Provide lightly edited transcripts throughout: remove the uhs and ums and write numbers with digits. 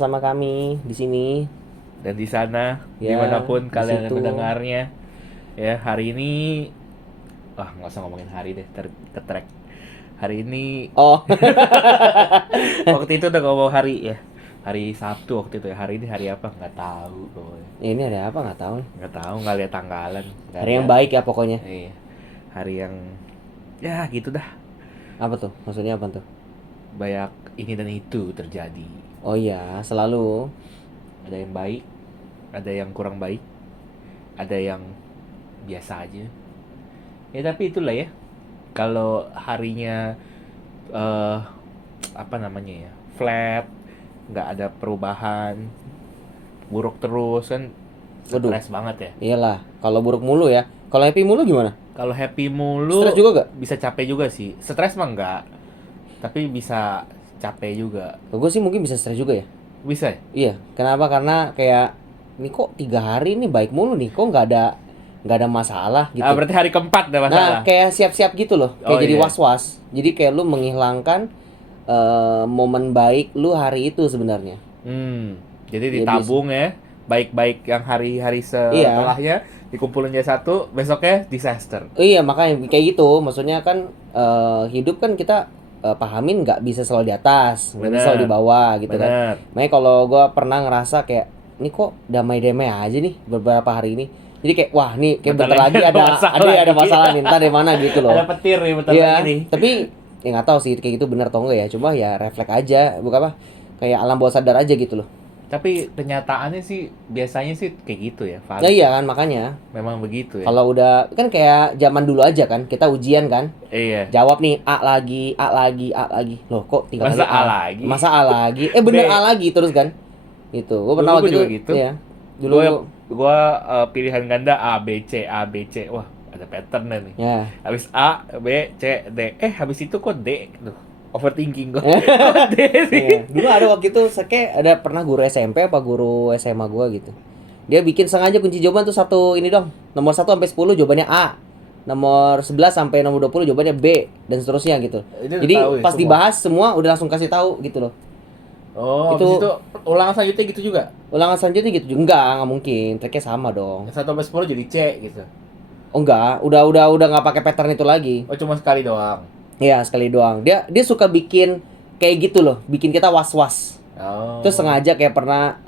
bersama kami di sini. Dan di sana, Ya, dimanapun di kalian situ. mendengarnya. Ya, hari ini nggak usah ngomongin hari deh, ketrek. Hari ini Oh, waktu itu udah ngomong hari ya. Hari Sabtu waktu itu ya. Hari ini hari apa? Nggak tahu pokoknya. ini ada apa nggak tahu. Nggak lihat tanggalan. Nggak Hari yang lihat. baik ya pokoknya. Iya. Hari yang ya gitu dah. Apa tuh? Maksudnya apa tuh? Banyak ini dan itu terjadi. Oh iya, selalu. Ada yang baik, ada yang kurang baik, ada yang biasa aja. Ya tapi itulah ya. Kalau harinya apa namanya ya, flat, nggak ada perubahan, buruk terus kan, Waduh. stres banget ya. Iyalah, kalau buruk mulu ya. Kalau happy mulu gimana? Kalau happy mulu, Stres juga gak? bisa capek juga sih. Stres mah enggak, tapi bisa capek juga. Gue sih mungkin bisa stres juga ya. Bisa ya? Iya, kenapa? Karena kayak ini kok 3 hari nih baik mulu nih, kok nggak ada masalah gitu. Berarti hari keempat dah masalah. Nah, kayak siap-siap gitu loh, kayak Oh, jadi iya. was-was. Jadi kayak lu menghilangkan momen baik lu hari itu sebenarnya. Jadi Iya, ditabung ya, baik-baik yang hari-hari setelahnya dikumpulin jadi satu, besoknya disaster. Iya, makanya kayak gitu. Maksudnya kan hidup kan kita pahamin nggak bisa selalu di atas, nggak bisa Bener. selalu di bawah gitu kan. Bener. Makanya kalau gue pernah ngerasa kayak ini kok damai-damai aja nih beberapa hari ini. Jadi kayak wah nih kayak Bentar bentar lagi lagi ada ada masalah ada nih. masalah nih, entah dari mana gitu loh. Ada petir nih bentar Iya, lagi nih. tapi ya nggak tahu sih kayak gitu benar atau enggak ya. Coba ya refleks aja, bukan apa? Kayak alam bawah sadar aja gitu loh. Tapi kenyataannya sih biasanya sih kayak gitu ya, valid. Nah, iya kan makanya. Memang begitu ya. Kalau udah kan kayak zaman dulu aja kan, kita ujian kan. Iya. Jawab nih A lagi, A lagi, A lagi. Loh kok tinggal Masa tadi A lagi? Masa A lagi? Bener B. A lagi terus kan. Gitu. Gue pernah Dulu waktu gua juga itu. gitu. Iya. Dulu Gua pilihan ganda A B C A B C. Wah, ada patternnya nih. ya. Habis A, B, C, D. Habis itu kok D. Duh, overthinking gua. Kok D sih? Iya. Dulu ada waktu itu kayak ada pernah guru SMP apa guru SMA gua gitu. Dia bikin sengaja kunci jawaban tuh satu ini dong. Nomor 1 sampai 10 jawabannya A. Nomor 11 sampai nomor 20 jawabannya B dan seterusnya gitu. Ini udah Jadi tahu ya pas semua? dibahas semua udah langsung kasih tahu gitu loh. Oh, Itu- habis itu ulangan selanjutnya gitu juga. Ulangan selanjutnya gitu juga enggak mungkin. Tracknya sama dong. Yang 1 sampai 10 jadi C gitu. Oh enggak, udah nggak pakai pattern itu lagi. Oh, cuma sekali doang. Iya, sekali doang. Dia suka bikin kayak gitu loh, bikin kita was-was. Oh. Terus sengaja kayak pernah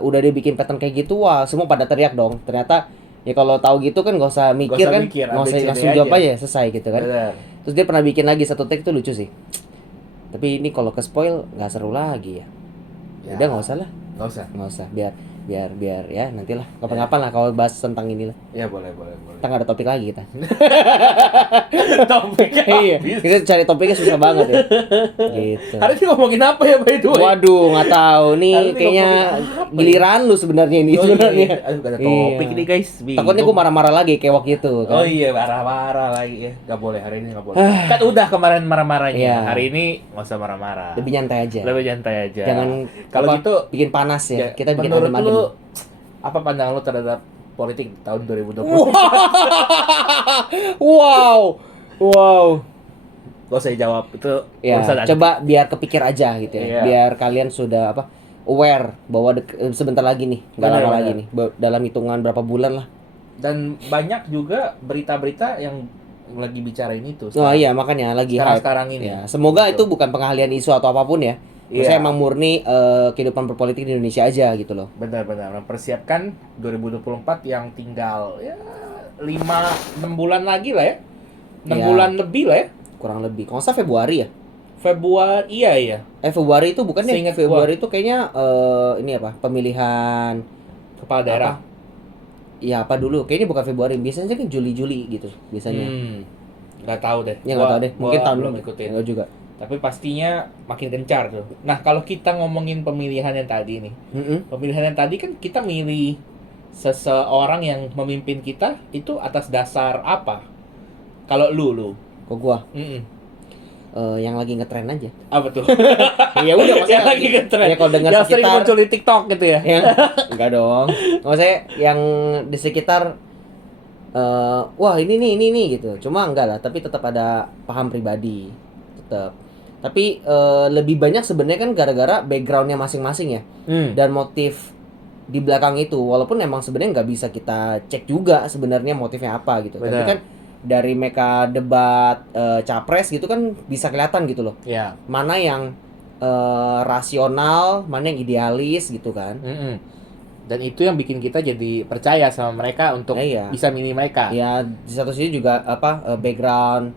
udah dia bikin pattern kayak gitu, wah semua pada teriak dong. Ternyata ya kalau tahu gitu kan gak usah mikir usah kan, mikir, nggak usah ABCD langsung jawab aja. aja selesai gitu kan. Bener. Terus dia pernah bikin lagi satu tag itu lucu sih. Tapi ini kalau ke spoil nggak seru lagi ya. Ya. Udah nggak usah lah, Nggak usah. nggak usah. Biar ya nantilah kapan-kapan lah kalau bahas tentang ini lah. Ya boleh. Kita nggak ada topik lagi kita. Topiknya Iya, habis. kita cari topiknya susah banget ya. Gitu. Hari ini ngomongin apa ya by the way? Waduh, nggak tahu nih Hari ini kayaknya ngomongin apa ya? giliran lu sebenarnya ini Oh, sebenarnya. iya. Aduh, gak ada topik Iya. nih guys. Bingung. Takutnya gue marah-marah lagi kayak waktu itu kan. Oh iya, marah-marah lagi ya. Gak boleh, hari ini gak boleh. Kan udah kemarin marah-marahnya. Iya. Hari ini nggak usah marah-marah. Lebih nyantai aja. Lebih santai aja. Jangan kalau apa, gitu bikin panas ya. Kita bikin menurut adem-adem. lu apa pandangan lu terhadap politik tahun 2020? Wow. Gak usah dijawab, itu Ya, urusan Anda. coba biar kepikir aja gitu ya. Iya. Biar kalian sudah aware bahwa sebentar lagi nih, nggak lama Benar. lagi nih, dalam hitungan berapa bulan lah. Dan banyak juga berita-berita yang lagi bicarain itu. Oh iya, makanya lagi hype. Sekarang ini. Ya, semoga Gitu. itu bukan pengalihan isu atau apapun ya. Saya Iya. emang murni kehidupan berpolitik di Indonesia aja gitu loh. Benar-benar mempersiapkan 2024 yang tinggal ya 5-6 bulan lagi lah ya. 6 Iya. bulan lebih lah ya. Kurang lebih. Kalau nggak salah Februari ya? Februari iya. Februari itu bukan ya? Seingat Februari itu kayaknya ini apa? Pemilihan Kepala daerah. Ya apa dulu? Kayaknya bukan Februari. Biasanya kan Juli gitu biasanya. Nggak tahu deh. Ya nggak tahu deh. Mungkin tahun belum ini. ikutin. Enggak juga. Tapi pastinya makin gencar tuh. Nah, kalau kita ngomongin pemilihan yang tadi nih. Mm-mm. Pemilihan yang tadi kan kita milih seseorang yang memimpin kita itu atas dasar apa? Kalau lu. Kok gua Mm-mm. yang lagi ngetren aja. Apa tuh? Ya udah maksudnya yang lagi ngetren. Ya kalau dengar yang sering sekitar muncul di TikTok gitu ya. yang enggak dong. Maksudnya yang di sekitar wah ini nih gitu. Cuma enggak lah, tapi tetap ada paham pribadi. Tetap Tapi lebih banyak sebenarnya kan gara-gara backgroundnya masing-masing ya, dan motif di belakang itu. Walaupun emang sebenarnya nggak bisa kita cek juga sebenarnya motifnya apa gitu. Tapi Benar. kan dari mereka debat capres gitu kan bisa kelihatan gitu loh. Ya. Mana yang rasional, mana yang idealis gitu kan. Dan itu yang bikin kita jadi percaya sama mereka untuk Iya. bisa milih mereka. Ya di satu sisi juga background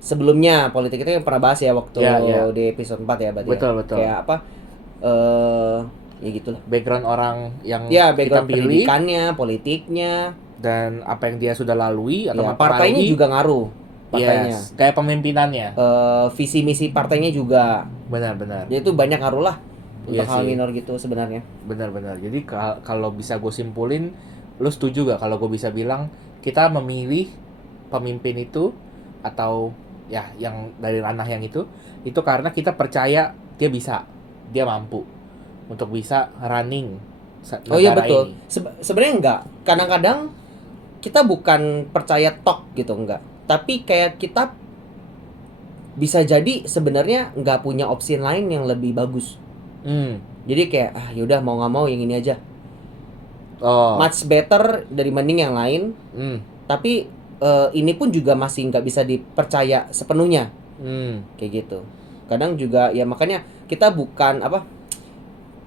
sebelumnya politik itu yang pernah bahas ya waktu Ya. di episode 4 ya berarti. Betul, ya. betul. Kayak apa? Ya gitulah. Background orang yang Ya kita background pilih pendidikannya, politiknya, dan apa yang dia sudah lalui atau ya partainya mempengaruhi. juga ngaruh. Partainya. Yes, kayak pemimpinannya. Visi misi partainya juga. Benar-benar. Jadi itu banyak ngaruh lah untuk Iya hal sih. minor gitu sebenarnya. Benar-benar. Jadi kalau bisa gue simpulin, lu setuju gak kalau gue bisa bilang kita memilih pemimpin itu atau ya yang dari ranah yang itu karena kita percaya dia mampu untuk bisa running Oh iya negara betul. ini. Sebenarnya enggak. Kadang-kadang kita bukan percaya tok gitu enggak. Tapi kayak kita bisa jadi sebenarnya nggak punya opsi lain yang lebih bagus. Jadi kayak yaudah mau nggak mau yang ini aja. Much better dibanding yang lain. Tapi ini pun juga masih nggak bisa dipercaya sepenuhnya. Kayak gitu. Kadang juga ya makanya kita bukan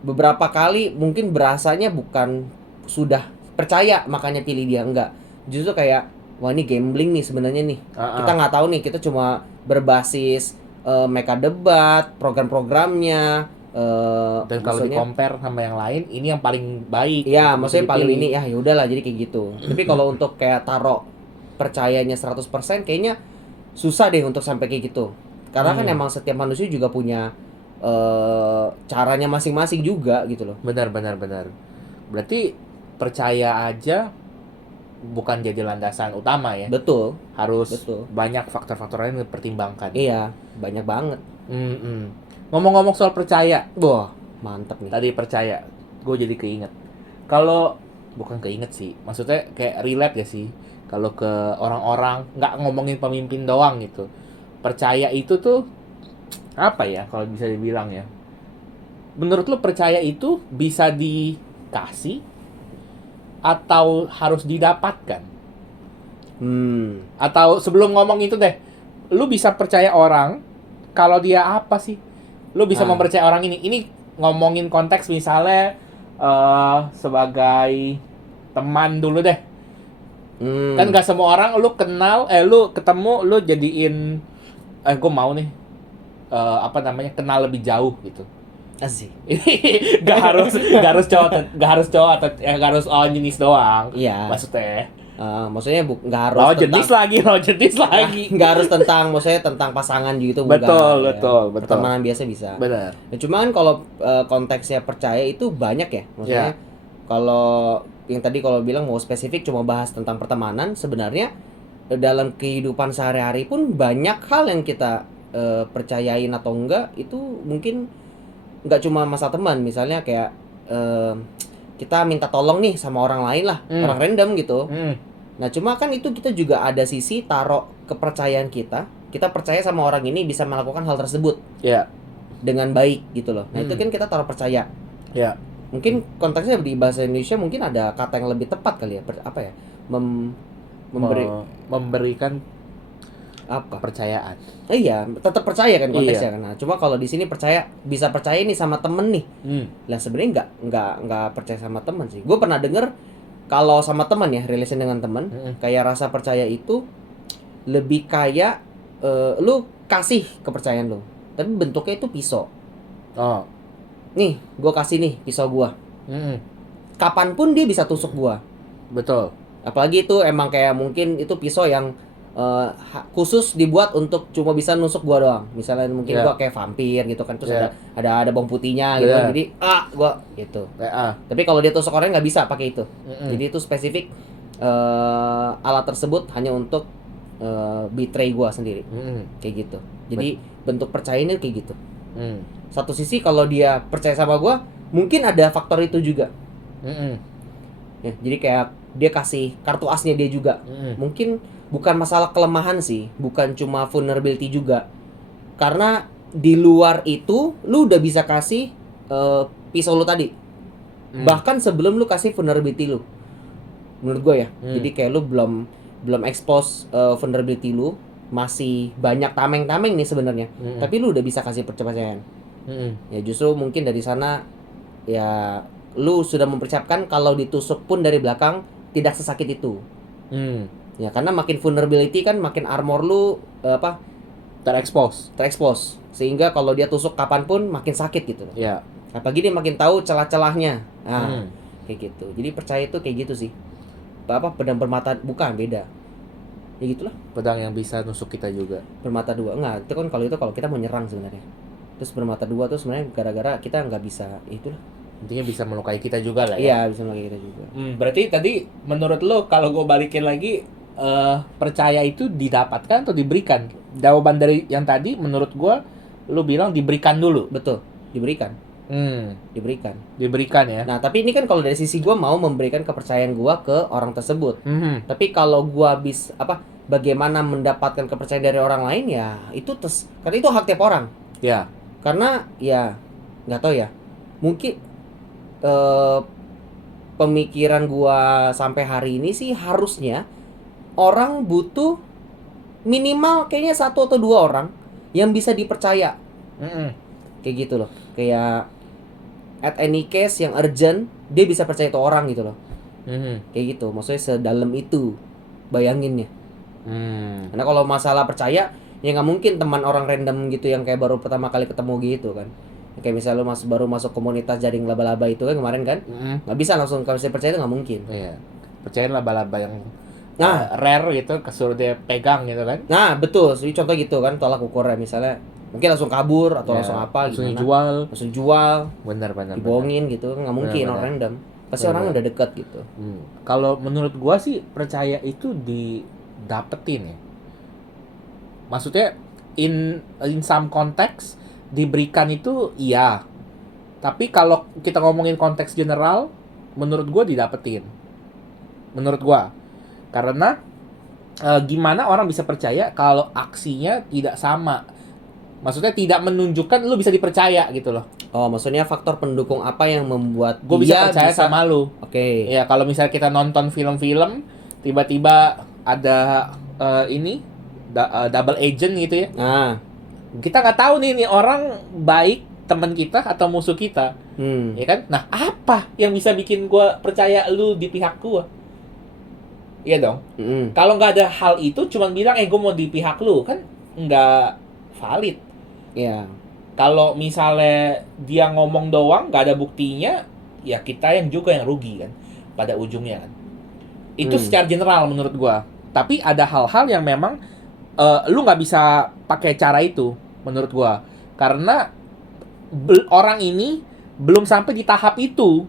beberapa kali mungkin berasanya bukan sudah percaya makanya pilih dia, enggak. Justru kayak wah ini gambling nih sebenarnya nih. Kita nggak tahu nih, kita cuma berbasis mereka debat, program-programnya. Dan kalau di-compare sama yang lain, ini yang paling baik. Iya, maksudnya paling dipilih. ini ya udahlah jadi kayak gitu. Tapi kalau untuk kayak taruh percayanya 100% kayaknya susah deh untuk sampai kayak gitu. Karena kan emang setiap manusia juga punya caranya masing-masing juga gitu loh. Benar. Berarti percaya aja bukan jadi landasan utama ya. Betul. Harus Betul. banyak faktor-faktor lain dipertimbangkan. Iya, banyak banget. Ngomong-ngomong soal percaya, Wah, mantap nih. tadi percaya, gue jadi keinget. Kalau bukan keinget sih, maksudnya kayak relate ya sih. Kalau ke orang-orang, nggak ngomongin pemimpin doang gitu. Percaya itu tuh apa ya kalau bisa dibilang ya? Menurut lo percaya itu bisa dikasih atau harus didapatkan? Atau sebelum ngomong itu deh, lu bisa percaya orang kalau dia apa sih? Lu bisa mempercayai orang ini. Ini ngomongin konteks misalnya sebagai teman dulu deh. Kan gak semua orang lu kenal, lu ketemu, lu jadiin gue mau nih kenal lebih jauh gitu. Asik. gak harus cowok atau gak harus lawan jenis doang. Iya. Maksudnya maksudnya nggak harus lawan jenis lagi. Nggak harus maksudnya tentang pasangan gitu. Betul. Pertemanan biasa bisa. Benar. Nah, cuma kan kalau konteksnya percaya itu banyak ya. Maksudnya kalau yang tadi kalau bilang mau spesifik cuma bahas tentang pertemanan, sebenarnya dalam kehidupan sehari-hari pun banyak hal yang kita percayain atau enggak itu mungkin nggak cuma masa teman. Misalnya kayak kita minta tolong nih sama orang lain lah, orang random gitu. Nah cuma kan itu kita juga ada sisi taruh kepercayaan kita percaya sama orang ini bisa melakukan hal tersebut dengan baik gitu loh. Nah itu kan kita taruh percaya. Mungkin konteksnya di bahasa Indonesia mungkin ada kata yang lebih tepat kali ya, memberikan apa? Kepercayaan. Iya, tetap percaya kan konteksnya kan. Nah, cuma kalau di sini bisa percaya nih sama temen nih. Lah sebenarnya nggak percaya sama temen sih. Gue pernah denger kalau sama teman ya, relation dengan teman, kayak rasa percaya itu lebih kayak lu kasih kepercayaan lu, tapi bentuknya itu pisau. Nih, gue kasih nih pisau gue. Kapanpun dia bisa tusuk gue. Betul. Apalagi itu emang kayak mungkin itu pisau yang khusus dibuat untuk cuma bisa nusuk gua doang. Misalnya mungkin gua kayak vampir gitu kan, terus ada bawang putihnya gitu kan. Jadi gua gitu. Tapi kalau dia tusuk orang nggak bisa pakai itu. Jadi itu spesifik alat tersebut hanya untuk betray gua sendiri. Kayak gitu. Jadi bentuk percayanya kayak gitu. Satu sisi kalau dia percaya sama gua, mungkin ada faktor itu juga. Ya, jadi kayak dia kasih kartu asnya dia juga. Mungkin bukan masalah kelemahan sih, bukan cuma vulnerability juga. Karena di luar itu lu udah bisa kasih pisau lu tadi. Bahkan sebelum lu kasih vulnerability lu. Menurut gue ya. Jadi kayak lu belum expose vulnerability lu, masih banyak tameng-tameng nih sebenarnya. Tapi lu udah bisa kasih percepatan. Ya justru mungkin dari sana ya lu sudah mempersiapkan kalau ditusuk pun dari belakang tidak sesakit itu. Ya karena makin vulnerability kan makin armor lu terekspos sehingga kalau dia tusuk kapanpun makin sakit gitu. Ya. Apalagi dia makin tahu celah-celahnya. Nah, kayak gitu. Jadi percaya itu kayak gitu sih. Pedang bermata bukan beda. Ya gitulah. Pedang yang bisa nusuk kita juga. Bermata dua enggak. Itu kan kalau kita mau nyerang sebenarnya. Terus bermata dua tuh sebenarnya gara-gara kita nggak bisa itulah. Intinya bisa melukai kita juga lah ya. Iya, bisa melukai kita juga. Berarti tadi menurut lo kalau gue balikin lagi percaya itu didapatkan atau diberikan? Jawaban dari yang tadi menurut gue lo bilang diberikan dulu. Betul, diberikan. Diberikan ya. Nah, tapi ini kan kalau dari sisi gue mau memberikan kepercayaan gue ke orang tersebut. Tapi kalau gue bagaimana mendapatkan kepercayaan dari orang lain ya itu karena itu hak tiap orang. Ya. Karena ya nggak tahu ya. Mungkin pemikiran gue sampai hari ini sih harusnya orang butuh minimal kayaknya 1 atau 2 orang yang bisa dipercaya. Kayak gitu loh. Kayak at any case yang urgent dia bisa percaya itu orang gitu loh. Kayak gitu, maksudnya sedalam itu bayanginnya. Karena kalau masalah percaya ya nggak mungkin teman orang random gitu yang kayak baru pertama kali ketemu gitu kan. Kayak misalnya lu baru masuk komunitas jaring laba-laba itu kan kemarin kan, nggak bisa langsung kasih percaya itu nggak mungkin. Iya, percayain laba-laba yang rare gitu, kesuruh dia pegang gitu kan. Nah betul, jadi contoh gitu kan tolak ukurnya misalnya mungkin langsung kabur atau langsung apa langsung gimana. langsung jual benar dibohongin gitu nggak mungkin orang random pasti orang udah deket gitu. Kalau menurut gua sih percaya itu didapetin ya, maksudnya in some context diberikan itu iya, tapi kalau kita ngomongin konteks general menurut gua didapetin, menurut gua. Karena gimana orang bisa percaya kalau aksinya tidak sama. Maksudnya tidak menunjukkan lu bisa dipercaya gitu loh. Oh, maksudnya faktor pendukung apa yang membuat gue bisa percaya sama lu. Oke. Ya, kalau misalnya kita nonton film-film, tiba-tiba ada double agent gitu ya. Nah, kita nggak tahu nih orang baik teman kita atau musuh kita. Ya kan? Nah, apa yang bisa bikin gue percaya lu di pihak gue? Iya dong. Kalau nggak ada hal itu, cuma bilang gue mau di pihak lu, kan nggak valid. Iya. Kalau misalnya dia ngomong doang, nggak ada buktinya, ya kita yang rugi kan, pada ujungnya kan. Itu secara general menurut gua. Tapi ada hal-hal yang memang lu nggak bisa pakai cara itu menurut gua, karena orang ini belum sampai di tahap itu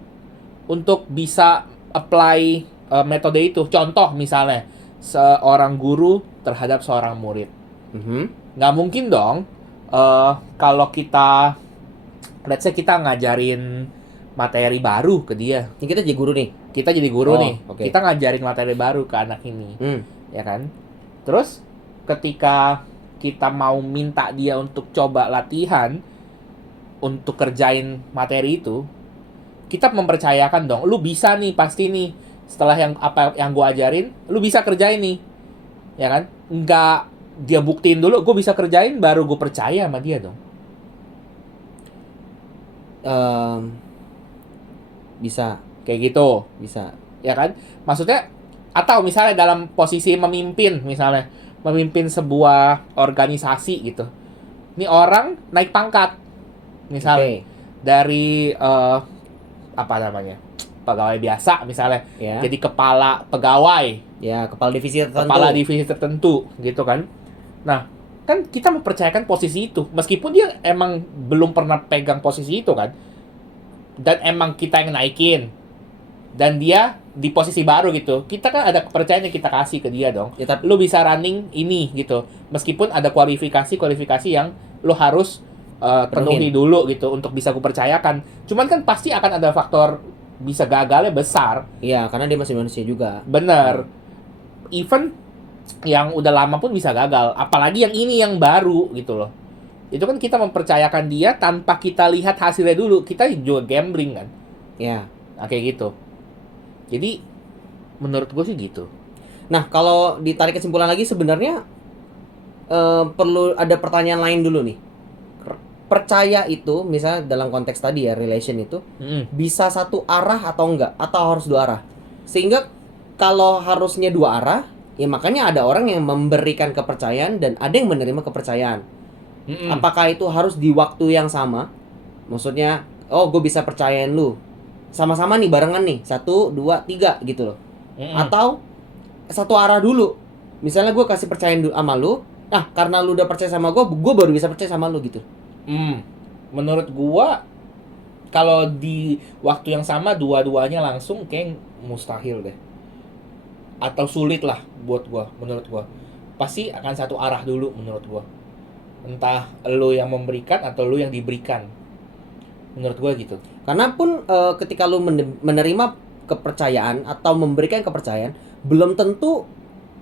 untuk bisa apply metode itu. Contoh misalnya seorang guru terhadap seorang murid. Nggak mungkin dong kalau kita let's say kita ngajarin materi baru ke dia. Ini kita jadi guru nih. Kita jadi guru nih. Okay. Kita ngajarin materi baru ke anak ini. Ya kan? Terus ketika kita mau minta dia untuk coba latihan untuk kerjain materi itu, kita mempercayakan dong, lu bisa nih pasti nih. Setelah apa yang gua ajarin, lu bisa kerjain nih. Ya kan? Nggak dia buktiin dulu, gue bisa kerjain, baru gue percaya sama dia dong. Bisa. Kayak gitu. Bisa. Ya kan? Maksudnya, atau misalnya dalam posisi memimpin, misalnya. Memimpin sebuah organisasi gitu. Ini orang naik pangkat. Misalnya. Dari, apa namanya? Pegawai biasa misalnya. Jadi kepala pegawai. Ya, kepala divisi tertentu. Gitu kan. Nah, kan kita mempercayakan posisi itu. Meskipun dia emang belum pernah pegang posisi itu kan. Dan emang kita yang naikin. Dan dia di posisi baru gitu. Kita kan ada kepercayaan yang kita kasih ke dia dong. Ya, lu bisa running ini gitu. Meskipun ada kualifikasi yang lu harus penuhi dulu gitu. Untuk bisa gue percayakan. Cuman kan pasti akan ada faktor bisa gagalnya besar. Iya, karena dia masih manusia juga. Bener. Even yang udah lama pun bisa gagal, apalagi yang ini yang baru gitu loh. itu kan kita mempercayakan dia tanpa kita lihat hasilnya dulu. Kita juga gambling kan. Ya. Nah, kayak gitu. Jadi menurut gue sih gitu. Nah, kalau ditarik kesimpulan lagi sebenarnya perlu ada pertanyaan lain dulu nih. Percaya itu, misalnya dalam konteks tadi ya, relation itu, bisa satu arah atau enggak? Atau harus dua arah? Sehingga kalau harusnya dua arah, ya makanya ada orang yang memberikan kepercayaan dan ada yang menerima kepercayaan. Apakah itu harus di waktu yang sama? Maksudnya, oh gue bisa percayain lu. Sama-sama nih, barengan nih. 1, 2, 3 gitu loh. Atau satu arah dulu. Misalnya gue kasih percayaan dulu sama lu. Nah, karena lu udah percaya sama gue baru bisa percaya sama lu gitu. Menurut gua kalau di waktu yang sama dua-duanya langsung kayak mustahil deh. Atau sulit lah buat gua, menurut gua. Pasti akan satu arah dulu menurut gua. Entah lu yang memberikan atau lu yang diberikan. Menurut gua gitu. Karena pun ketika lu menerima kepercayaan atau memberikan kepercayaan, belum tentu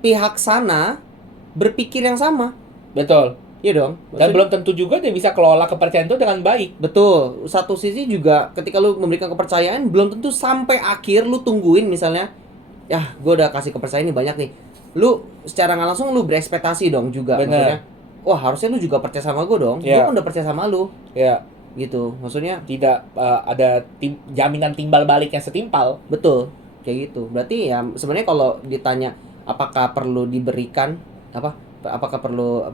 pihak sana berpikir yang sama. Betul. Iya dong. Dan belum tentu juga dia bisa kelola kepercayaan itu dengan baik. Betul. Satu sisi juga ketika lu memberikan kepercayaan, belum tentu sampai akhir lu tungguin misalnya, ya gue udah kasih kepercayaan ini banyak nih. Lu secara nggak langsung lu berekspektasi dong juga. Bener. Maksudnya, wah harusnya lu juga percaya sama gue dong. Gue kan udah percaya sama lu. Ya. Gitu. Maksudnya Tidak ada jaminan timbal balik yang setimpal. betul. Kayak gitu. Berarti ya sebenarnya kalau ditanya apakah perlu diberikan apakah perlu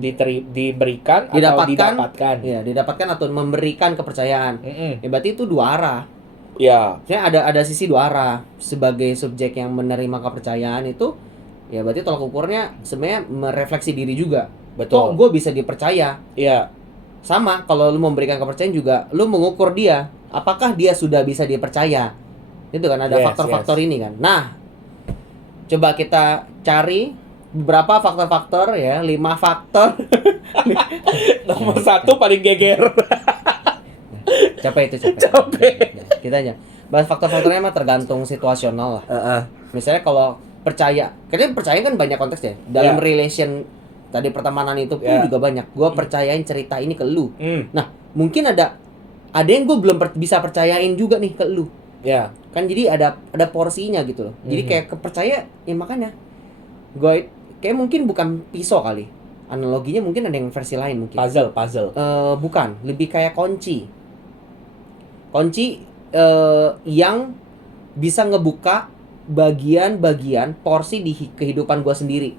diberikan atau didapatkan. Ya, didapatkan atau memberikan kepercayaan. Ya berarti itu dua arah. Ya. Sebenarnya ada sisi dua arah. Sebagai subjek yang menerima kepercayaan itu, ya berarti tolak ukurnya sebenarnya merefleksi diri juga. Betul. Kok gue bisa dipercaya? Iya. Sama kalau lu memberikan kepercayaan juga, lu mengukur dia, apakah dia sudah bisa dipercaya? Itu kan ada faktor-faktor ini kan. Nah, coba kita cari beberapa faktor-faktor ya, 5 faktor. Nomor 1 paling geger. Capek. Nah, kita aja bahas faktor-faktornya mah tergantung situasional lah. Misalnya kalau percaya, karena percaya kan banyak konteks ya. Dalam relation tadi pertemanan itu pun juga banyak. Gue percayain cerita ini ke lu. Nah, mungkin ada yang gue belum bisa percayain juga nih ke lu. Ya. Kan jadi ada porsinya gitu loh. Jadi kayak kepercaya, ya makanya gue kayak mungkin bukan pisau kali. Analoginya mungkin ada yang versi lain mungkin. Puzzle. Bukan, lebih kayak kunci. Kunci yang bisa ngebuka bagian-bagian porsi di kehidupan gue sendiri.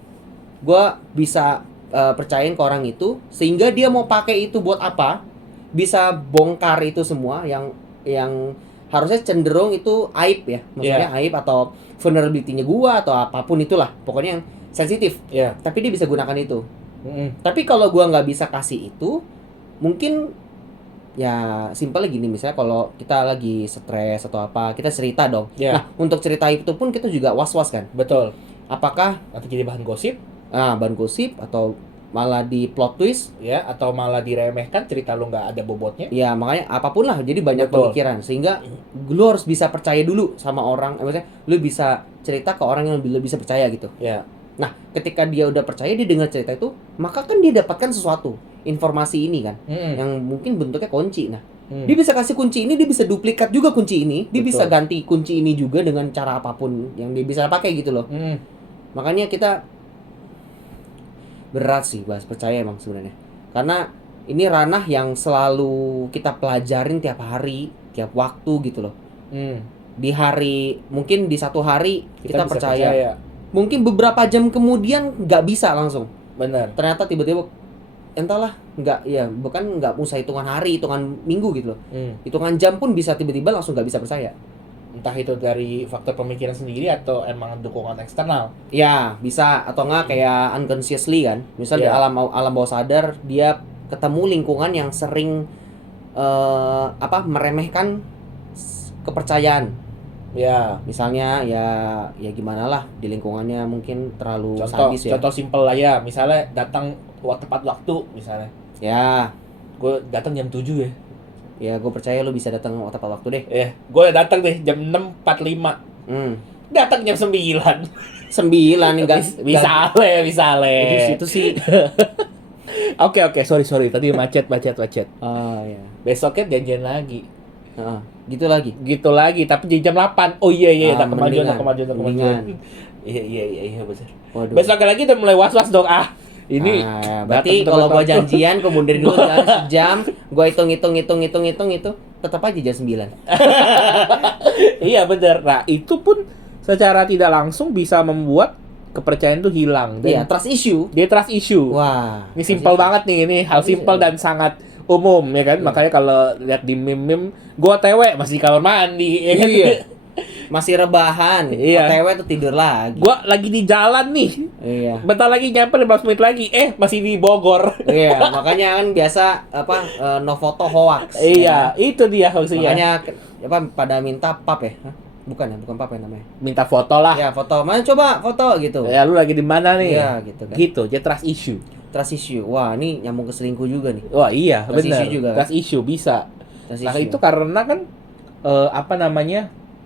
Gue bisa percayain ke orang itu sehingga dia mau pakai itu buat apa, bisa bongkar itu semua yang harusnya cenderung itu aib ya, maksudnya aib atau vulnerability-nya gue atau apapun itulah, pokoknya yang sensitif. Tapi dia bisa gunakan itu. Tapi kalau gue nggak bisa kasih itu, mungkin ya simpelnya gini, misalnya kalau kita lagi stres atau apa, kita cerita dong. Nah, untuk cerita itu pun kita juga was-was kan. Betul. Apakah nanti jadi bahan gosip? Bahan gosip atau malah di plot twist ya, atau malah diremehkan, cerita lu nggak ada bobotnya. Ya makanya apapun lah, jadi banyak pemikiran sehingga lu harus bisa percaya dulu sama orang, maksudnya lu bisa cerita ke orang yang lu bisa percaya gitu. Nah, ketika dia udah percaya, dia dengar cerita itu, maka kan dia dapatkan sesuatu informasi ini kan, yang mungkin bentuknya kunci. Nah, dia bisa kasih kunci ini, dia bisa duplikat juga kunci ini, dia bisa ganti kunci ini juga dengan cara apapun yang dia bisa pakai gitu loh. Makanya kita berat sih bahas percaya emang sebenarnya, karena ini ranah yang selalu kita pelajarin tiap hari, tiap waktu gitu loh. Di hari, mungkin di satu hari kita percaya. Mungkin beberapa jam kemudian nggak bisa langsung. Benar. Ternyata tiba-tiba entahlah, nggak usah hitungan hari, hitungan minggu gitu loh. Hitungan jam pun bisa tiba-tiba langsung nggak bisa percaya. Entah itu dari faktor pemikiran sendiri atau emang dukungan eksternal. Ya, bisa atau enggak kayak unconsciously kan. Misal di alam bawah sadar dia ketemu lingkungan yang sering meremehkan kepercayaan. Misalnya ya gimana lah, di lingkungannya mungkin terlalu sadis ya. Contoh simpel lah ya, misalnya datang tepat waktu misalnya. Gue datang jam 7 ya. Ya gue percaya lu bisa datang tepat waktu deh. Gue datang deh jam 6.45. Datang jam 9. 9 enggak bisa le. Itu sih Oke, sorry. Tadi macet. Oh ya. Besoknya janjian lagi. Heeh. Gitu lagi. Gitu lagi, tapi di jam 8. Oh iya, Ah, udah kemajuan. mendingan. Iya, benar. Waduh. Besok lagi udah mulai was-was dong. Ini Berarti datang kalau gua teman-teman. janjian, gua mundurin dulu jalan sejam, gua hitung itu, tetap aja jam 9. Iya benar. Nah, itu pun secara tidak langsung bisa membuat kepercayaan tuh hilang. Iya, Dan trust issue. dia trust issue. Wah. Ini simpel banget nih, ini hal Trust simpel issue. dan sangat umum ya kan. Makanya kalau lihat di meme-meme, gua TW masih di kamar mandi ya kan. Iya. Masih rebahan. Iya. OTW tuh tidur lagi. Gua lagi di jalan nih. Iya. Bentar lagi nyampe 15 menit lagi. Masih di Bogor. Iya, makanya kan biasa no foto hoax. Iya, itu dia maksudnya. Makanya pada minta pap ya? Hah? Bukan pap ya namanya. Minta foto lah. Ya, foto. Mana coba foto gitu. Ya lu lagi di mana nih? Iya, gitu kan. Gitu, jadi trust issue. Trust issue. Wah, ini nyambung ke selingkuh juga nih. Wah, iya, Trust benar. issue juga, kan? Trust issue bisa. Trust Nah, issue. itu karena kan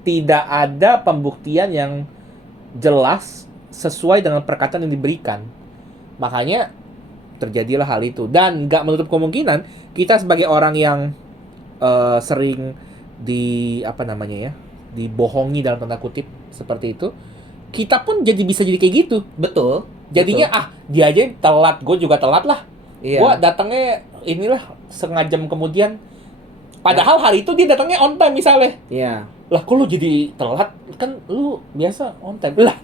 tidak ada pembuktian yang jelas sesuai dengan perkataan yang diberikan. Makanya terjadilah hal itu, dan nggak menutup kemungkinan kita sebagai orang yang sering dibohongi dalam tanda kutip seperti itu, kita pun bisa jadi kayak gitu. Betul. Jadinya dia aja telat, gue juga telat lah. Iya. Gue datangnya inilah setengah jam kemudian. Padahal hari itu dia datangnya on time misalnya. Iya. Lah kok lu jadi telat? Kan lu biasa on time. Lah,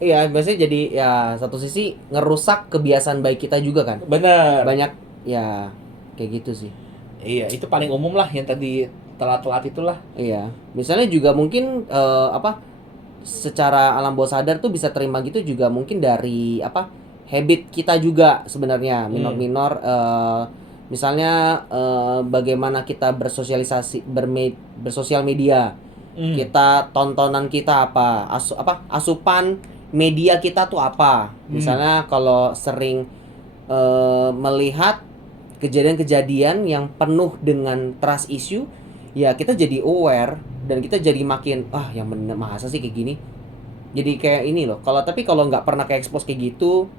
Iya, biasanya jadi ya satu sisi ngerusak kebiasaan baik kita juga kan. bener. Banyak ya kayak gitu sih. Iya, itu paling umum lah yang tadi telat-telat itulah. Iya. Misalnya juga mungkin secara alam bawah sadar tuh bisa terima gitu juga mungkin dari habit kita juga sebenarnya minor-minor misalnya bagaimana kita bersosialisasi bersosial media. Kita tontonan kita asupan media kita tuh apa. Misalnya kalau sering melihat kejadian-kejadian yang penuh dengan trust issue, ya kita jadi aware dan kita jadi makin yang bener masa sih kayak gini. Jadi kayak ini loh. Tapi kalau nggak pernah kayak expose kayak gitu,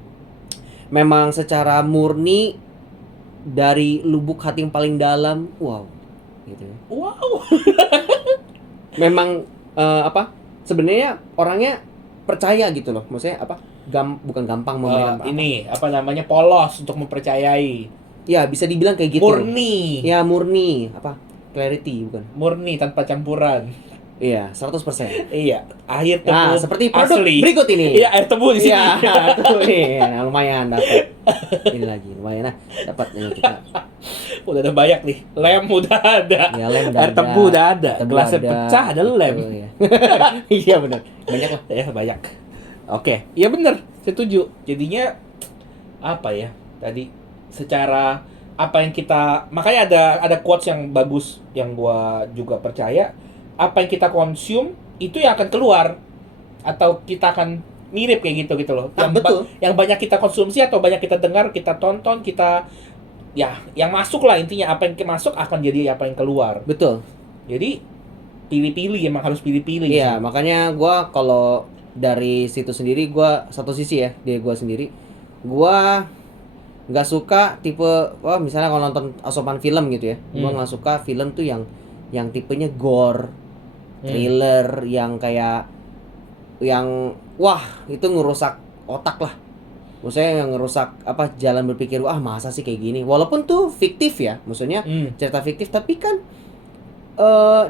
memang secara murni dari lubuk hati yang paling dalam, wow, gitu ya. Wow. Memang sebenarnya orangnya percaya gitu loh. Maksudnya bukan gampang memberikan Ini polos untuk mempercayai. Ya, bisa dibilang kayak gitu. Murni. Ya, murni. Clarity bukan. Murni tanpa campuran. Iya, 100%. Iya, air tebu. Nah, seperti produk asli. berikut ini. Iya, air tebu di sini. Iya, tuh nih. Nah, lumayan dapat. Ini lagi lumayan dapat ini kita. Udah ada banyak nih. Lem udah ada. Ya, lem udah air ada. tebu udah ada. Tebu Gelasnya ada. pecah ada lem. Betul, ya. Iya benar. Banyak lah. Ya, banyak. Oke, ya bener, setuju. Jadinya apa ya? Tadi secara apa yang kita, makanya ada quotes yang bagus yang gua juga percaya, apa yang kita konsum itu yang akan keluar atau kita akan mirip kayak gitu loh. Betul. Yang banyak kita konsumsi atau banyak kita dengar, kita tonton, kita ya yang masuk lah intinya, apa yang masuk akan jadi apa yang keluar. Betul. Jadi pilih-pilih, emang harus pilih-pilih. Iya, sih. makanya gua kalau dari situ sendiri, gua satu sisi ya, dia gua sendiri, gua nggak suka tipe misalnya kalau nonton asupan film gitu ya, gua nggak suka film tuh yang tipenya gore, thriller, yang kayak yang itu ngerusak otak lah. Maksudnya yang ngerusak jalan berpikir, masa sih kayak gini, walaupun tuh fiktif ya, maksudnya cerita fiktif, tapi kan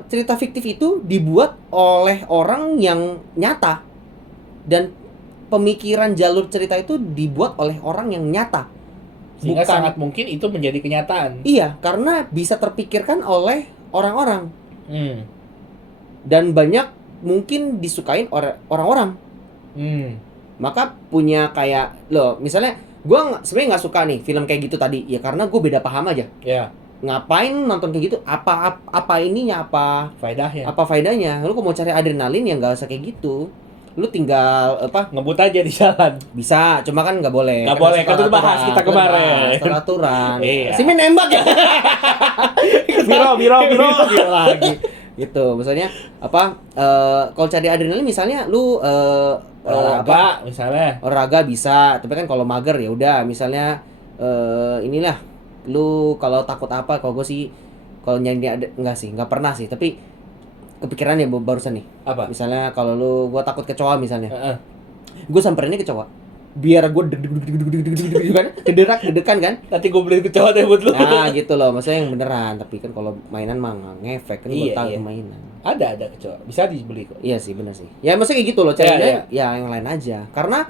cerita fiktif itu dibuat oleh orang yang nyata, dan pemikiran jalur cerita itu dibuat oleh orang yang nyata. Sehingga sangat mungkin itu menjadi kenyataan. Iya, karena bisa terpikirkan oleh orang-orang. Dan banyak mungkin disukain orang-orang. Maka punya kayak misalnya gua sebenarnya nggak suka nih film kayak gitu tadi, ya karena gue beda paham aja. Ya. Ngapain nonton kayak gitu? Apa ininya? Apa Faedahnya? Apa faedahnya? Lu kalau mau cari adrenalin ya nggak usah kayak gitu. Lu tinggal ngebut aja di jalan. bisa, cuma kan nggak boleh. Nggak boleh, kan itu bahas kita kemarin. Aturan. Iya. Si main nembak ya. Biro lagi. Gitu, maksudnya kalau cari adrenalin misalnya lu olahraga misalnya. olahraga bisa, tapi kan kalau mager ya udah misalnya inilah lu kalau takut apa, kalau gue sih kalau nyanyi ada enggak sih, nggak pernah sih, tapi kepikiran ya barusan nih. Apa? Misalnya kalau gue takut kecoa misalnya, Heeh. gue samperin aja kecoa biar gue kan dedekan kan. Nanti gue beli kecoa deh buat lu. Nah gitu loh, maksudnya yang beneran. Tapi kan kalau mainan mah nggak ngefek kan, gue Iya, tahu iya. itu mainan. Ada kecoa. Bisa dibeli kok. Iya sih bener sih. Ya maksudnya kayak gitu loh caranya. Ya yang lain aja. Karena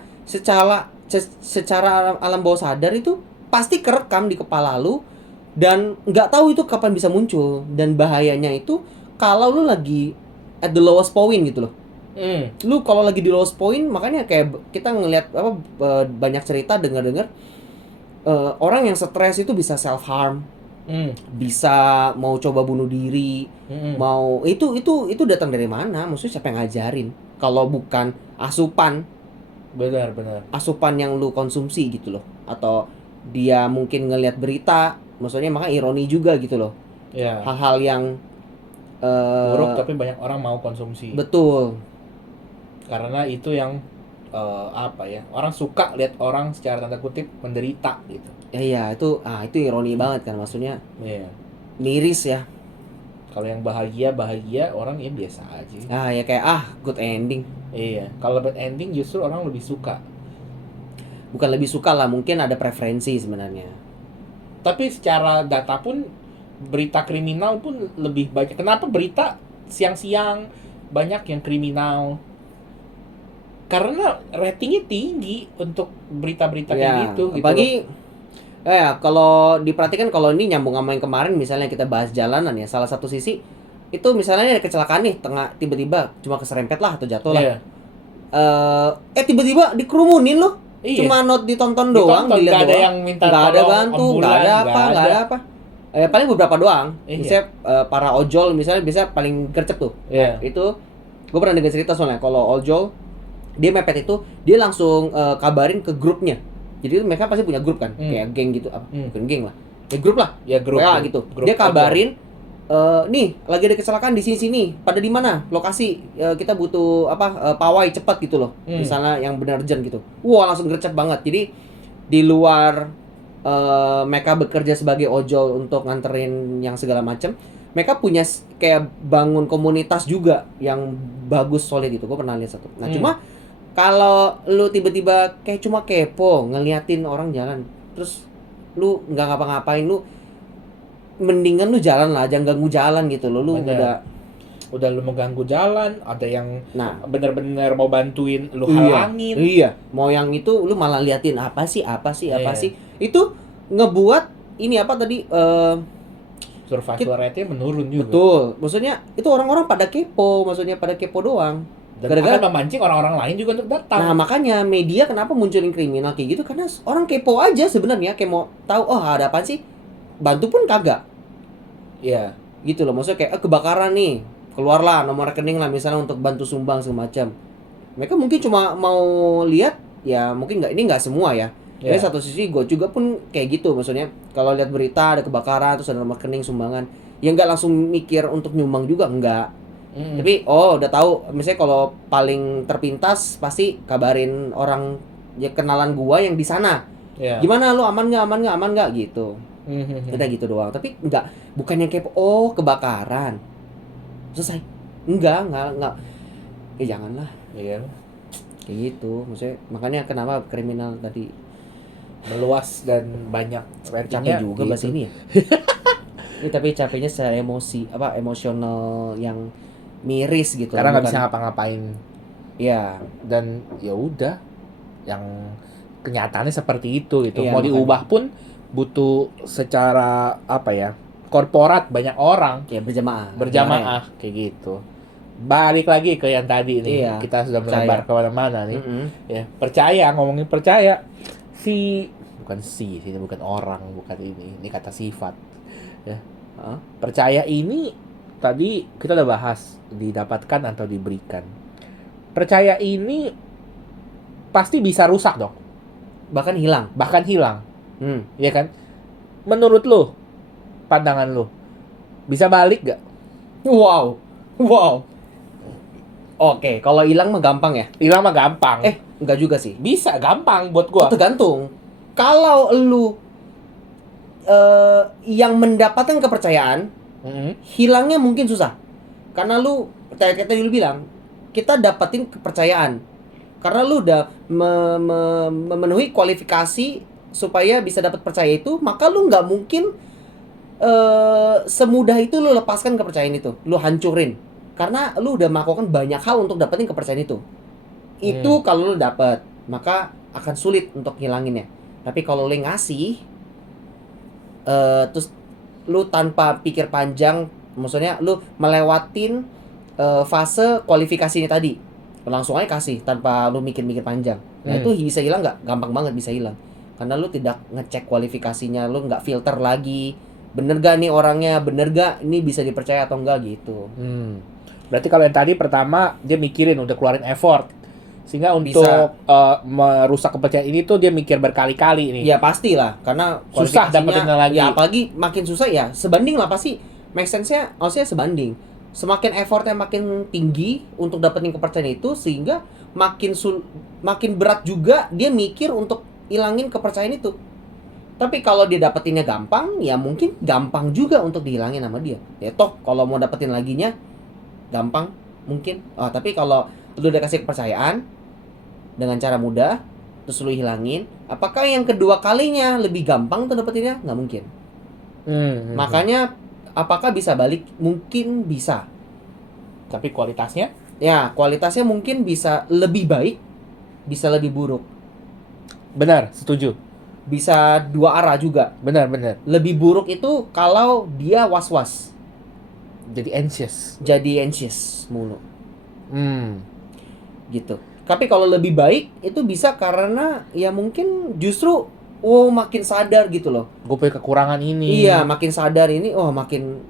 secara alam bawah sadar itu pasti kerekam di kepala lu, dan nggak tahu itu kapan bisa muncul. Dan bahayanya itu kalau lu lagi at the lowest point gitu loh. Lu kalau lagi di lowest point, makanya kayak kita ngelihat apa banyak cerita dengar-dengar orang yang stres itu bisa self harm, bisa mau coba bunuh diri, mau itu datang dari mana? Maksudnya siapa yang ngajarin? Kalau bukan asupan Benar. yang lu konsumsi gitu loh, atau dia mungkin ngelihat berita, maksudnya makanya ironi juga gitu loh, Ya. hal-hal yang Buruk tapi banyak orang mau konsumsi. betul. Karena itu yang apa ya? Orang suka lihat orang secara tanda kutip menderita gitu. Iya itu ironi banget kan, maksudnya Iya. miris ya. Kalau yang bahagia orang ya biasa aja. Ya kayak good ending. Iya. Kalau bad ending justru orang lebih suka. Bukan lebih suka lah, mungkin ada preferensi sebenarnya. Tapi secara data pun berita kriminal pun lebih banyak. Kenapa berita siang-siang banyak yang kriminal? Karena ratingnya tinggi untuk berita-berita kayak gitu. Apalagi kalau diperhatikan, kalau ini nyambung sama yang kemarin misalnya kita bahas jalanan ya, salah satu sisi itu misalnya ada kecelakaan nih, tengah tiba-tiba cuma keserempet lah atau jatuh lah. Iya. Tiba-tiba dikerumunin loh. Iya. Cuma ditonton doang, Ditonton, dilihat nggak ada doang. yang minta Nggak ada tolong bantu, nggak ambulan, ada apa. Paling beberapa doang. Iya. Misalnya para ojol misalnya biasa paling gercep tuh. Iya. Itu gue pernah dengar cerita soalnya, kalau ojol dia mepet itu dia langsung kabarin ke grupnya. Jadi mereka pasti punya grup kan, kayak geng gitu, bukan geng lah, ya grup lah, Ya grup. WA gitu. Grup Dia kabarin, nih lagi ada kecelakaan di sini, pada di mana lokasi, kita butuh pawai cepat gitu loh, misalnya yang benar urgent gitu. Wah langsung gercep banget. Jadi di luar mereka bekerja sebagai ojol untuk nganterin yang segala macam, mereka punya kayak bangun komunitas juga yang bagus, solid itu. Gue pernah lihat satu. Nah cuma kalau lu tiba-tiba kayak cuma kepo ngeliatin orang jalan, terus lu nggak ngapa-ngapain, lu mendingan lu jalan lah, jangan ganggu jalan gitu loh. Lu udah lu mengganggu jalan, ada yang nah benar-benar mau bantuin lu halangin. Iya, mau yang itu lu malah liatin apa sih. Itu ngebuat ini apa tadi Survival rate-nya menurun juga. betul. Maksudnya itu orang-orang pada kepo, maksudnya pada kepo doang. Dan Gara-gara akan memancing orang-orang lain juga untuk datang. Nah makanya media kenapa munculin kriminal kayak gitu, karena orang kepo aja sebenarnya, kayak mau tahu ada apa sih, bantu pun kagak. Iya. Gitu loh, maksudnya kayak kebakaran nih, keluarlah nomor rekening lah misalnya untuk bantu sumbang semacam. Mereka mungkin cuma mau lihat, ya mungkin nggak semua ya. Jadi satu sisi gue juga pun kayak gitu, maksudnya kalau lihat berita ada kebakaran terus ada nomor rekening sumbangan, ya nggak langsung mikir untuk nyumbang juga, enggak. Tapi udah tahu, misalnya kalau paling terpintas pasti kabarin orang ya kenalan gua yang di sana. Yeah. Gimana lu aman nggak gitu. Udah gitu doang. Tapi bukannya kayak kebakaran. Selesai. Enggak. Ya janganlah. Iya. Kayak gitu. Maksudnya makanya kenapa kriminal tadi meluas dan banyak capek ratingnya juga gitu. bahas ini ya. Ini tapi capeknya secara emosional yang miris gitu. Karena nggak bisa ngapa-ngapain. Iya. Dan ya udah, yang kenyataannya seperti itu gitu. Iya, Mau diubah pun butuh secara korporat, banyak orang Ya berjamaah kayak gitu. Balik lagi ke yang tadi nih. Iya, Kita sudah percaya. melebar kemana-mana nih. Ya, percaya, ngomongin percaya. Bukan ini bukan orang, bukan ini kata sifat. Ya. Percaya ini tadi kita udah bahas, didapatkan atau diberikan. Percaya ini pasti bisa rusak dong. Bahkan hilang. Iya kan? Menurut lu, pandangan lu, bisa balik gak? Wow. Oke, kalau hilang mah gampang ya. Hilang mah gampang. Enggak juga sih. Bisa gampang buat gua. Tergantung. Kalau lu yang mendapatkan kepercayaan hilangnya mungkin susah. Karena lu kayak kita dulu bilang, kita dapetin kepercayaan. Karena lu udah memenuhi kualifikasi supaya bisa dapat percaya itu, maka lu nggak mungkin semudah itu lu lepaskan kepercayaan itu, lu hancurin. Karena lu udah melakukan banyak hal untuk dapetin kepercayaan itu. Itu kalau lu dapet, maka akan sulit untuk ngilanginnya. Tapi kalau lu ngasih, terus lu tanpa pikir panjang, maksudnya lu melewatin fase kualifikasinya tadi, langsung aja kasih tanpa lu mikir-mikir panjang. Nah itu bisa hilang nggak? Gampang banget bisa hilang. Karena lu tidak ngecek kualifikasinya, lu nggak filter lagi. Bener gak nih orangnya, bener gak ini bisa dipercaya atau enggak gitu. Berarti kalau yang tadi pertama dia mikirin, udah keluarin effort, sehingga untuk Bisa. merusak kepercayaan ini tuh dia mikir berkali-kali nih. Ya pastilah, karena Susah kualifikasinya- dapetinnya lagi. Ya apalagi makin susah ya, sebanding lah pasti. Make sense-nya, maksudnya sebanding. Semakin effortnya makin tinggi untuk dapetin kepercayaan itu, sehingga makin berat juga dia mikir untuk ilangin kepercayaan itu. Tapi kalau dia dapetinnya gampang, ya mungkin gampang juga untuk dihilangin sama dia. Ya toh kalau mau dapetin laginya gampang mungkin. Tapi kalau lu udah kasih kepercayaan dengan cara mudah, terus lu hilangin, apakah yang kedua kalinya lebih gampang tuh dapetinnya? Nggak mungkin. Makanya apakah bisa balik? Mungkin bisa. Tapi kualitasnya? Ya, kualitasnya mungkin bisa lebih baik, bisa lebih buruk. Benar, setuju. Bisa dua arah juga. Benar. Lebih buruk itu kalau dia was-was, Jadi anxious. jadi anxious mulu gitu. Tapi kalau lebih baik itu bisa karena ya mungkin justru makin sadar gitu loh. Gue punya kekurangan ini. Iya, makin sadar ini makin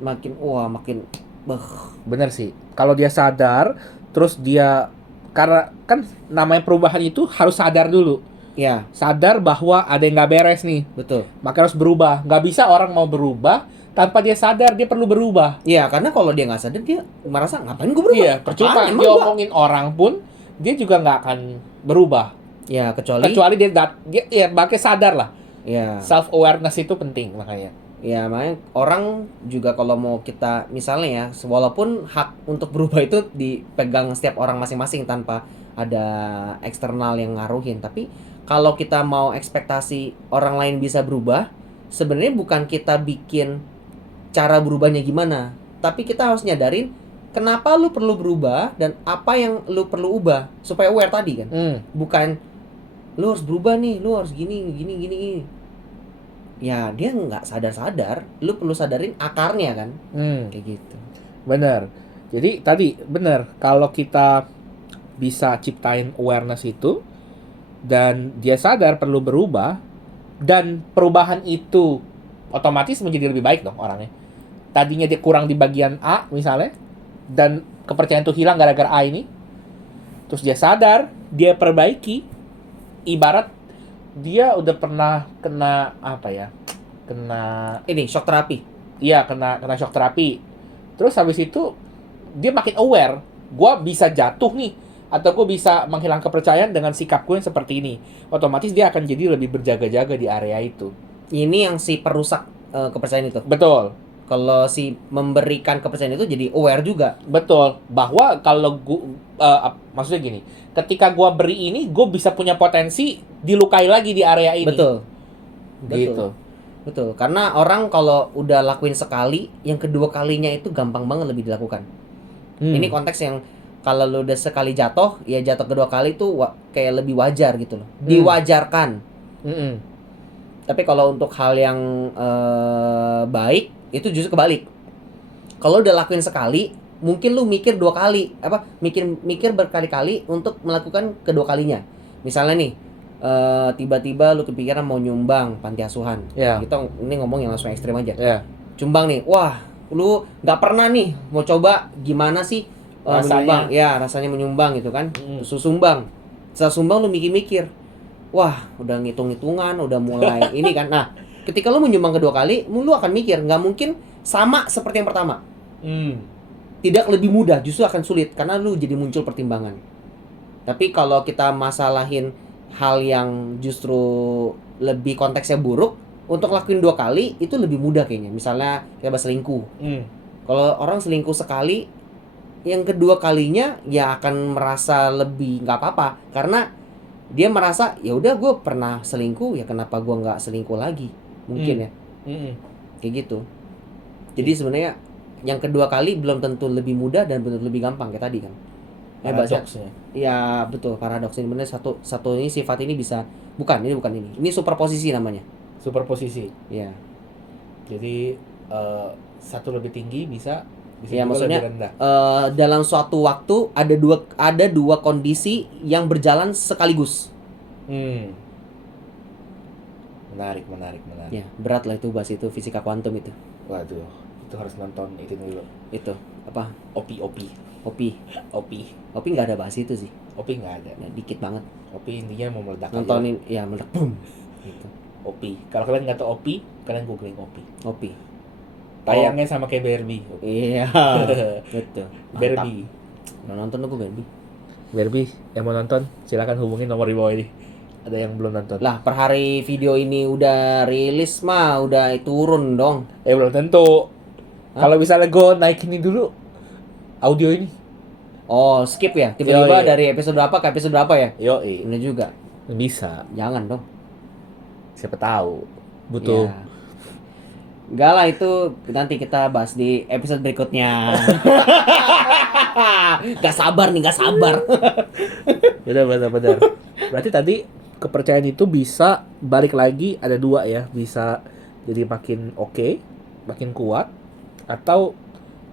Bener sih. Kalau dia sadar, terus dia, karena kan namanya perubahan itu harus sadar dulu. ya, Sadar bahwa ada yang nggak beres nih, betul. maka harus berubah. Nggak bisa orang mau berubah tanpa dia sadar dia perlu berubah. Iya, karena kalau dia nggak sadar dia merasa ngapain gue berubah? Iya, percuma Apaan, emang dia gua? omongin orang pun dia juga nggak akan berubah. Ya, kecuali Dia ya pakai sadar lah. ya. Self awareness itu penting makanya. Ya, makanya orang juga kalau mau kita misalnya ya, walaupun hak untuk berubah itu dipegang setiap orang masing-masing tanpa ada eksternal yang ngaruhin, tapi kalau kita mau ekspektasi orang lain bisa berubah, sebenarnya bukan kita bikin cara berubahnya gimana, tapi kita harus nyadarin kenapa lu perlu berubah dan apa yang lu perlu ubah supaya aware tadi kan. Bukan lu harus berubah nih, lu harus gini. Ya dia nggak sadar, lu perlu sadarin akarnya kan, kayak gitu. Bener. Jadi tadi bener, kalau kita bisa ciptain awareness itu dan dia sadar perlu berubah, dan perubahan itu otomatis menjadi lebih baik dong orangnya. Tadinya dia kurang di bagian A misalnya, dan kepercayaan itu hilang gara-gara A ini, terus dia sadar, dia perbaiki. Ibarat dia udah pernah kena apa ya? Ini shock terapi. Iya, kena shock terapi. Terus habis itu dia makin aware, gua bisa jatuh nih, atau gue bisa menghilang kepercayaan dengan sikap gue yang seperti ini. Otomatis dia akan jadi lebih berjaga-jaga di area itu. Ini yang si perusak kepercayaan itu. Betul. Kalau si memberikan kepercayaan itu jadi aware juga. Betul. Bahwa kalau gue, maksudnya gini, ketika gue beri ini, gue bisa punya potensi dilukai lagi di area ini. Betul. Gitu. Betul. Karena orang kalau udah lakuin sekali, yang kedua kalinya itu gampang banget lebih dilakukan. Ini konteks yang kalau lu udah sekali jatuh, ya jatuh kedua kali tuh kayak lebih wajar gitu loh. Diwajarkan. Tapi kalau untuk hal yang baik, itu justru kebalik. Kalau udah lakuin sekali, mungkin lu mikir dua kali, mikir berkali-kali untuk melakukan kedua kalinya. Misalnya nih, tiba-tiba lu kepikiran mau nyumbang panti asuhan. Yeah. Kita ini ngomong yang langsung ekstrim aja. Yeah. Cumbang nih, wah, lu nggak pernah nih mau coba gimana sih menyumbang? Ya, rasanya menyumbang gitu kan. Terus sumbang. Setelah sumbang lu mikir-mikir. Wah, udah ngitung-ngitungan, udah mulai ini kan. Nah, ketika lu menyumbang kedua kali, lu akan mikir, nggak mungkin sama seperti yang pertama. Tidak lebih mudah, justru akan sulit karena lu jadi muncul pertimbangan. Tapi kalau kita masalahin hal yang justru lebih konteksnya buruk, Untuk lakuin 2 kali itu lebih mudah kayaknya. Misalnya kita bahas selingkuh. Kalau orang selingkuh sekali, yang kedua kalinya ya akan merasa lebih nggak apa-apa karena dia merasa ya udah gue pernah selingkuh ya kenapa gue nggak selingkuh lagi mungkin ya kayak gitu. Jadi sebenarnya yang kedua kali belum tentu lebih mudah dan belum tentu lebih gampang kayak tadi kan. Paradoksnya. Ya betul paradoks ini benar satu ini sifat ini bisa ini bukan ini superposisi namanya. Superposisi. Ya. Jadi satu lebih tinggi bisa Ya juga maksudnya lebih rendah. Dalam suatu waktu ada dua kondisi yang berjalan sekaligus. Menarik. Ya berat lah itu bahas itu fisika kuantum itu. Waduh, itu harus nonton itu dulu. Itu apa? Opi. Opi nggak ada bahas itu sih. Opi nggak ada. Ya, dikit banget. Opi intinya mau meledak. Nontonin ya meledak boom. Gitu. Opi. Kalau kalian nggak tahu Opi, kalian googling Opi. Opi. Tayangnya sama kayak Barbie. Iya. Betul. Barbie. Udah nonton tuh Barbie. Barbie yang mau nonton silakan hubungin nomor di bawah ini. Ada yang belum nonton. Lah per hari video ini udah rilis mah udah turun dong. Belum tentu. Kalau misalnya gue naik ini dulu audio ini. Oh skip ya tiba-tiba Yoi. dari episode berapa ke episode berapa ya? Yoi. Ini juga. Bisa. Jangan dong. Siapa tahu butuh. Ya. Enggak lah itu nanti kita bahas di episode berikutnya. Gak sabar. Benar. Berarti tadi kepercayaan itu bisa balik lagi ada 2 ya, bisa jadi makin oke, makin kuat, atau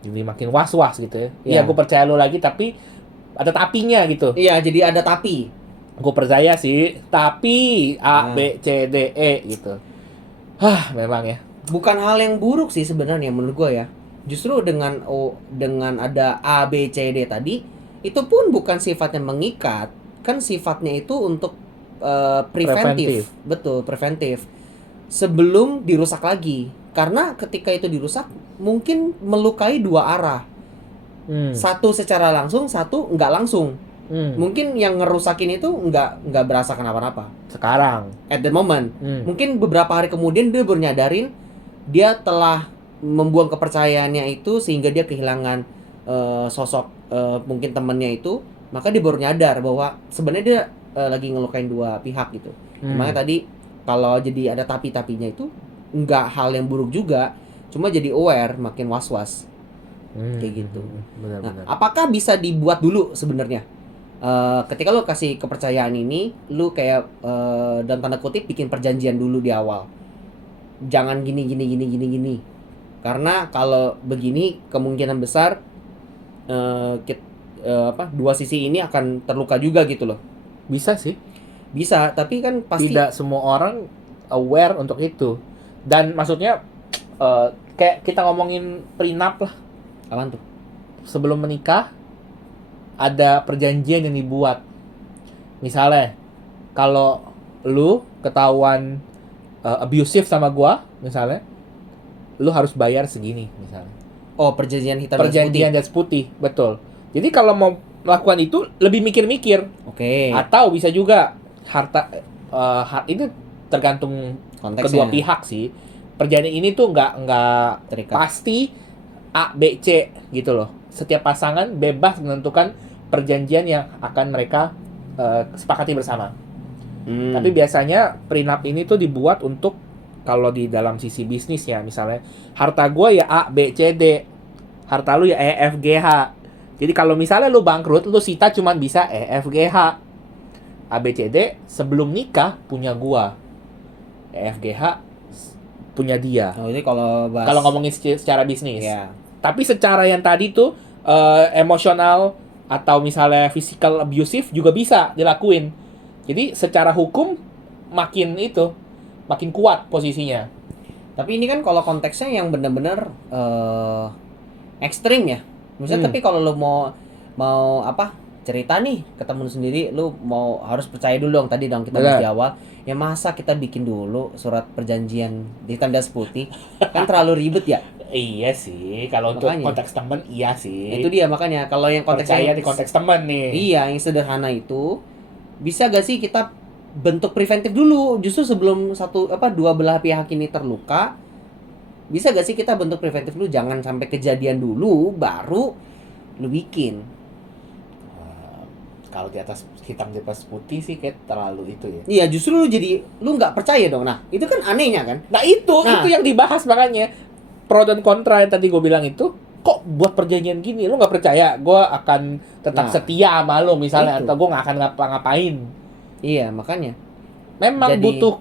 jadi makin was-was gitu ya. Iya, gue percaya lo lagi tapi ada tapinya gitu. Iya, jadi ada tapi. Gue percaya sih, tapi A, B, C, D, E gitu. Memang ya. Bukan hal yang buruk sih sebenarnya menurut gue ya. Justru dengan ada A, B, C, D tadi, itu pun bukan sifatnya mengikat, kan sifatnya itu untuk preventif. Betul, preventif. Sebelum dirusak lagi. Karena ketika itu dirusak, mungkin melukai 2 arah. Satu secara langsung, satu nggak langsung. Mungkin yang ngerusakin itu nggak berasa kenapa-napa. Sekarang. At the moment. Mungkin beberapa hari kemudian dia baru nyadarin dia telah membuang kepercayaannya itu sehingga dia kehilangan sosok mungkin temannya itu. Maka dia baru nyadar bahwa sebenarnya dia lagi ngelukain 2 pihak gitu. Makanya tadi kalau jadi ada tapi-tapinya itu nggak hal yang buruk juga. Cuma jadi aware, makin was-was. Kayak gitu. Benar-benar. Nah, apakah bisa dibuat dulu sebenarnya? Ketika lo kasih kepercayaan ini, lo kayak dalam tanda kutip bikin perjanjian dulu di awal. Jangan gini. Karena kalau begini kemungkinan besar dua sisi ini akan terluka juga gitu loh. Bisa sih. Bisa, tapi kan pasti tidak semua orang aware untuk itu. Dan maksudnya kayak kita ngomongin prenup lah. Apaan tuh? Sebelum menikah ada perjanjian yang dibuat. Misalnya kalau lu ketahuan abusive sama gua misalnya, lu harus bayar segini misalnya. Oh, perjanjian hitam Perjanjian jas putih, betul. Jadi kalau mau melakukan itu lebih mikir-mikir. Oke. Atau bisa juga harta itu tergantung Konteksnya. kedua pihak sih. Perjanjian ini tuh nggak Terikat. pasti A, B, C gitu loh. Setiap pasangan bebas menentukan perjanjian yang akan mereka sepakati bersama. Tapi biasanya prenup ini tuh dibuat untuk kalau di dalam sisi bisnis ya, misalnya harta gue ya A, B, C, D, harta lu ya E, F, G, H. Jadi kalau misalnya lu bangkrut, lu sita cuma bisa E, F, G, H. A, B, C, D sebelum nikah punya gua. E, F, G, H punya dia. Oh, ini kalau ngomongin secara bisnis. ya. Tapi secara yang tadi tuh emosional atau misalnya physical abusive juga bisa dilakuin. Jadi secara hukum makin kuat posisinya. Tapi ini kan kalau konteksnya yang benar-benar ekstrim ya. Misalnya tapi kalau lu mau cerita nih ke temen sendiri, lu mau harus percaya dulu dong tadi dong kita bahas di awal. Ya masa kita bikin dulu surat perjanjian di tanda putih kan terlalu ribet ya. Iya sih, kalau untuk konteks temen iya sih. Itu dia makanya kalau yang percaya di konteks temen nih. Iya, yang sederhana itu bisa gak sih kita bentuk preventif dulu, justru sebelum dua belah pihak ini terluka. Bisa gak sih kita bentuk preventif dulu, jangan sampai kejadian dulu baru lu bikin. Kalau di atas hitam di atas putih sih kayak terlalu itu ya. Iya, justru lu nggak percaya dong. Nah, itu kan anehnya kan. Nah itu Nah. yang dibahas makanya pro dan kontra yang tadi gue bilang itu. Kok buat perjanjian gini lu nggak percaya gue akan tetap Nah, setia sama lu misalnya, itu. atau gue nggak akan ngapa-ngapain. Iya, makanya. Memang Jadi- butuh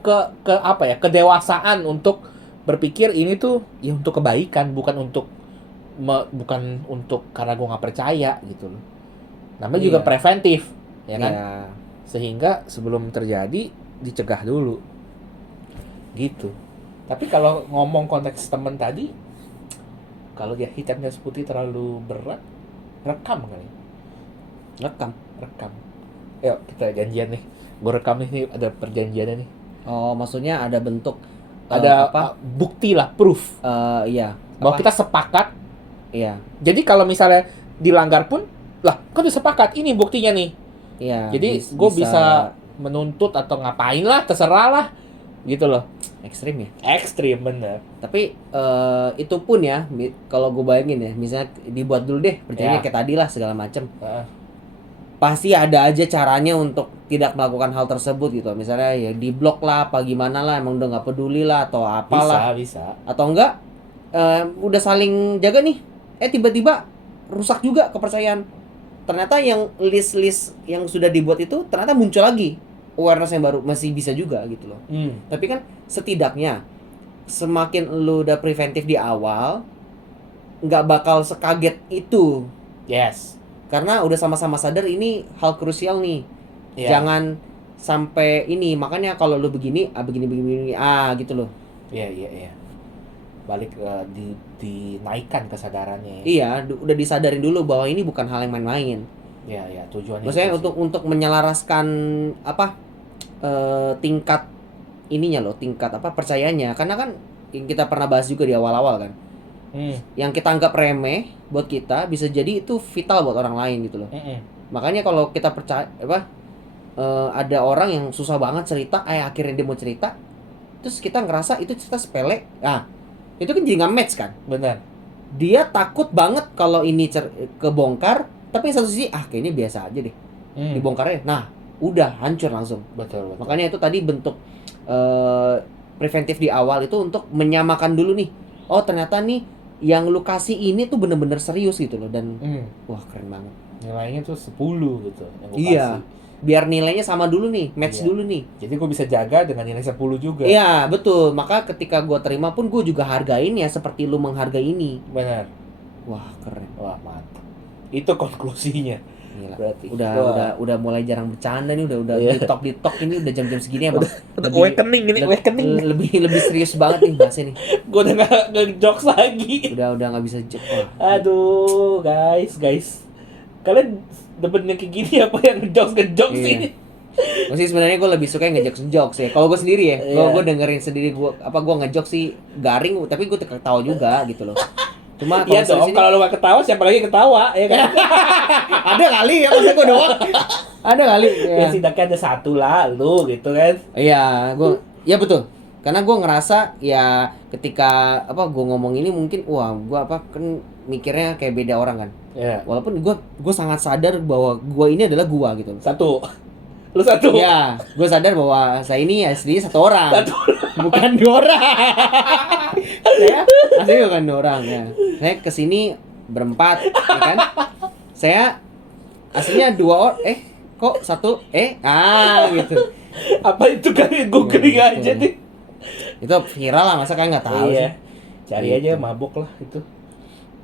ke apa ya, kedewasaan untuk berpikir ini tuh ya untuk kebaikan, bukan untuk bukan untuk karena gue nggak percaya gitu loh. Namanya juga Iya. preventif, ya kan? Iya. Sehingga sebelum terjadi dicegah dulu. Gitu. Tapi kalau ngomong konteks temen tadi, kalau dia hitam dan putih terlalu berat, rekam kali. Rekam. Yuk kita janjian nih. Gue rekam nih, ada perjanjiannya nih. Oh, maksudnya ada bentuk Ada bukti lah, proof. Iya. Bahwa kita sepakat. Iya. Jadi kalau misalnya dilanggar pun, lah kan udah sepakat, ini buktinya nih. Iya. Jadi gue bisa menuntut atau ngapain lah, terserah lah. Gitu loh. ekstrim ya. Ekstrim bener. Tapi itu pun ya, kalau gue bayangin ya, misalnya dibuat dulu deh perjanjian Ya. kayak tadi lah segala macem. Pasti ada aja caranya untuk tidak melakukan hal tersebut gitu. Misalnya ya diblok lah, apa gimana lah, emang udah nggak peduli lah atau apalah. Bisa. Atau enggak udah saling jaga nih, tiba-tiba rusak juga kepercayaan. Ternyata yang list yang sudah dibuat itu ternyata muncul lagi awareness yang baru, masih bisa juga gitu loh. Tapi kan setidaknya semakin lu udah preventif di awal, nggak bakal sekaget itu. Yes. Karena udah sama-sama sadar ini hal krusial nih. Iya. Jangan sampai ini, makanya kalau lu begini begini gitu loh. Iya. Balik dinaikkan kesadarannya. Iya, udah disadarin dulu bahwa ini bukan hal yang main-main. Iya, tujuannya. Maksudnya itu sih. untuk menyelaraskan tingkat ininya loh, tingkat percayanya. Karena kan yang kita pernah bahas juga di awal-awal kan. Yang kita anggap remeh buat kita bisa jadi itu vital buat orang lain gitu loh. Makanya kalau kita percaya ada orang yang susah banget cerita, akhirnya dia mau cerita, terus kita ngerasa itu cerita sepele. Nah, itu kan jadi nggak match kan. Benar. Dia takut banget kalau ini kebongkar, tapi satu sisi kayaknya biasa aja deh. Dibongkarnya. Nah, udah hancur langsung. Betul. Makanya itu tadi bentuk preventif di awal itu untuk menyamakan dulu nih. Oh, ternyata nih yang lu kasih ini tuh bener-bener serius gitu loh, dan wah keren banget. Nilainya tuh 10 gitu yang gua Iya. kasih. Biar nilainya sama dulu nih, match Iya. dulu nih. Jadi gue bisa jaga dengan nilai 10 juga. Iya, betul. Maka ketika gua terima pun gue juga hargain ya seperti lu menghargai ini. Benar. Wah, keren. Wah, mantap. Itu konklusinya. Gila. Berarti. Udah mulai jarang bercanda nih, udah Iya. di talk ini udah jam-jam segini emang. Awakening ini, awakening. Lebih serius banget nih bahasnya nih. Gue udah nggak jokes lagi. Udah nggak bisa wah. Aduh, guys. Kalian demen yang kayak gini apa yang ngejokes Iya. ini? Maksudnya sebenarnya gue lebih suka yang ngejokes ya. Kalau gue sendiri ya, Iya. gue dengerin sendiri gue ngejokes sih garing, tapi gue ketawa juga gitu loh. Cuma Iya kalau dong, sini kalau lu gak ketawa, siapa lagi ketawa, ya kan? ada kali ya, masa gue doang. Ada kali. Ya setidaknya ada satu lah, lu gitu kan. Iya, ya betul. Karena gue ngerasa ya ketika gue ngomong ini mungkin gue kan mikirnya kayak beda orang kan. Iya. Walaupun gue sangat sadar bahwa gue ini adalah gue gitu. Satu. Lu satu. Ya, gue sadar bahwa saya ini aslinya satu orang. Bukan dua orang. Saya aslinya bukan dua orang ya. Saya kesini berempat, ya kan? Saya aslinya dua orang. Kok satu? Gitu. Apa itu kan googling Ya, aja gitu. deh. Itu viral lah, masa kalian nggak tahu Iya. sih? Cari Gitu. aja mabuk lah itu.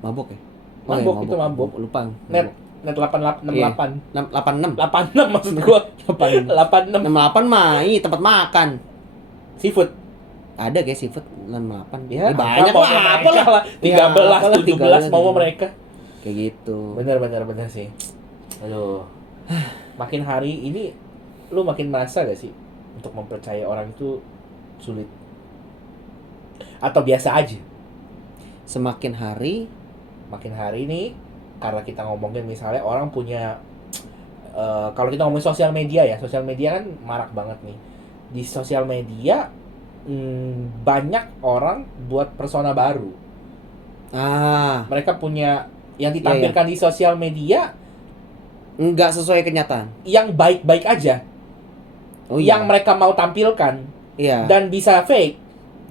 Mabuk ya? Mabuk, itu mabuk. Lupa. Net 6868. 86. 86 maksud gua. 86. 86 68 mah ini tempat makan. seafood. Ada kayak seafood 68. Ya, Banyak apa lah, mereka apalah. lah. 13, apalah, 17 mau mereka. Kayak gitu. Bener sih. Aduh. Makin hari ini lu makin merasa gak sih untuk mempercayai orang itu sulit? Atau biasa aja? Semakin hari Makin hari ini karena kita ngomongin misalnya orang punya kalau kita ngomongin sosial media ya, sosial media kan marak banget nih. Di sosial media banyak orang buat persona baru. Mereka punya yang ditampilkan di sosial media nggak sesuai kenyataan. yang baik-baik aja. Yang mereka mau tampilkan. Iya. Dan bisa fake.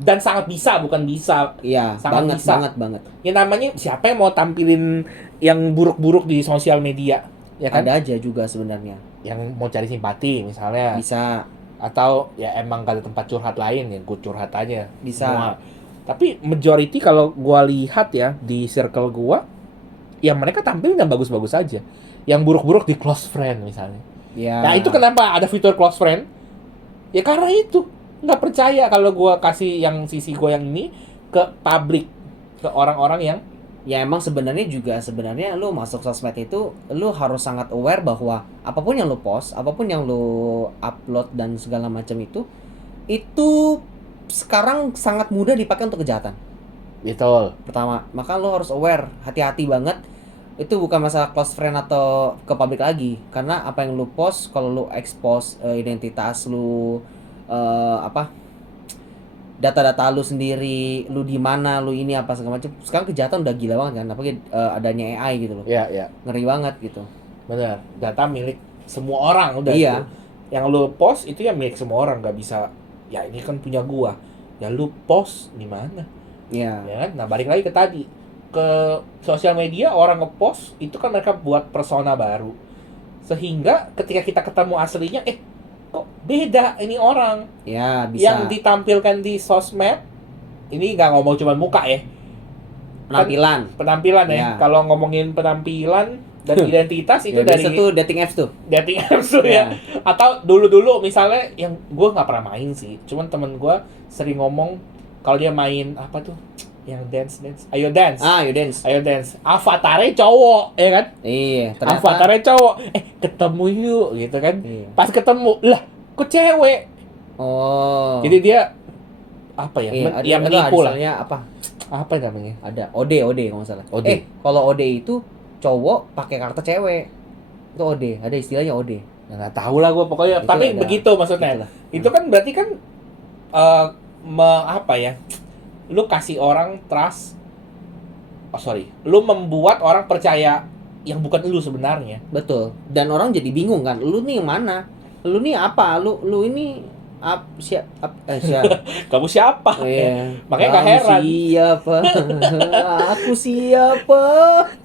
Dan sangat bisa, bukan bisa. Iya, sangat bisa. banget. Ya namanya siapa yang mau tampilin yang buruk-buruk di sosial media? Ya kan? Ada aja juga sebenarnya. Yang mau cari simpati misalnya. Bisa. Atau ya emang gak ada tempat curhat lain, yang gue curhat aja. Bisa. Semua. Tapi majority kalau gua lihat ya di circle gua, ya mereka tampil yang bagus-bagus aja. Yang buruk-buruk di close friend misalnya. Ya. Nah itu kenapa ada fitur close friend? Ya karena itu nggak percaya kalau gua kasih yang sisi gua yang ini ke publik, ke orang-orang yang ya emang sebenarnya lu masuk sosmed itu lu harus sangat aware bahwa apapun yang lu post, apapun yang lu upload dan segala macam itu sekarang sangat mudah dipakai untuk kejahatan. betul. Pertama, maka lu harus aware, hati-hati banget. Itu bukan masalah close friend atau ke publik lagi, karena apa yang lu post, kalau lu expose identitas lu, data-data lu sendiri, lu di mana, lu ini apa segala macam. Sekarang kejahatan udah gila banget kan, apalagi adanya AI gitu loh. Iya. Ngeri banget gitu. Benar. Data milik semua orang udah Iya. itu. Yang lu post itu ya milik semua orang, nggak bisa. Ya ini kan punya gua. Ya lu post di mana? Iya. Ya kan? Nah balik lagi ke tadi, ke sosial media orang ngepost itu kan mereka buat persona baru, sehingga ketika kita ketemu aslinya kok beda ini orang. Ya, bisa. Yang ditampilkan di sosmed ini nggak ngomong cuma muka ya, penampilan ya. Ya. Kalau ngomongin penampilan dan identitas itu Ya, dari biasa tuh dating apps tuh. dating apps tuh ya. Atau dulu misalnya yang gue nggak pernah main sih, cuman temen gue sering ngomong kalau dia main apa tuh yang dance ayo dance avatarnya cowok ya kan. Iya, ternyata Avatarnya cowok ketemu yuk gitu kan. Iya. Pas ketemu lah kok cewek. Oh. Jadi dia apa ya, yang menipu lah. Apa namanya, ada OD kalau nggak salah. OD. Kalau OD itu cowok pakai karakter cewek, itu OD, ada istilahnya OD. Ya, nggak tahu lah gue pokoknya, Itu tapi ada. begitu maksudnya. Itulah. Itu kan berarti kan apa ya, lu kasih orang trust, lu membuat orang percaya yang bukan lu sebenarnya. Betul. Dan orang jadi bingung kan, lu nih yang mana? Lu nih apa? Lu ini siapa? Kamu siapa? Iya. Makanya nggak heran. Siapa? Aku siapa?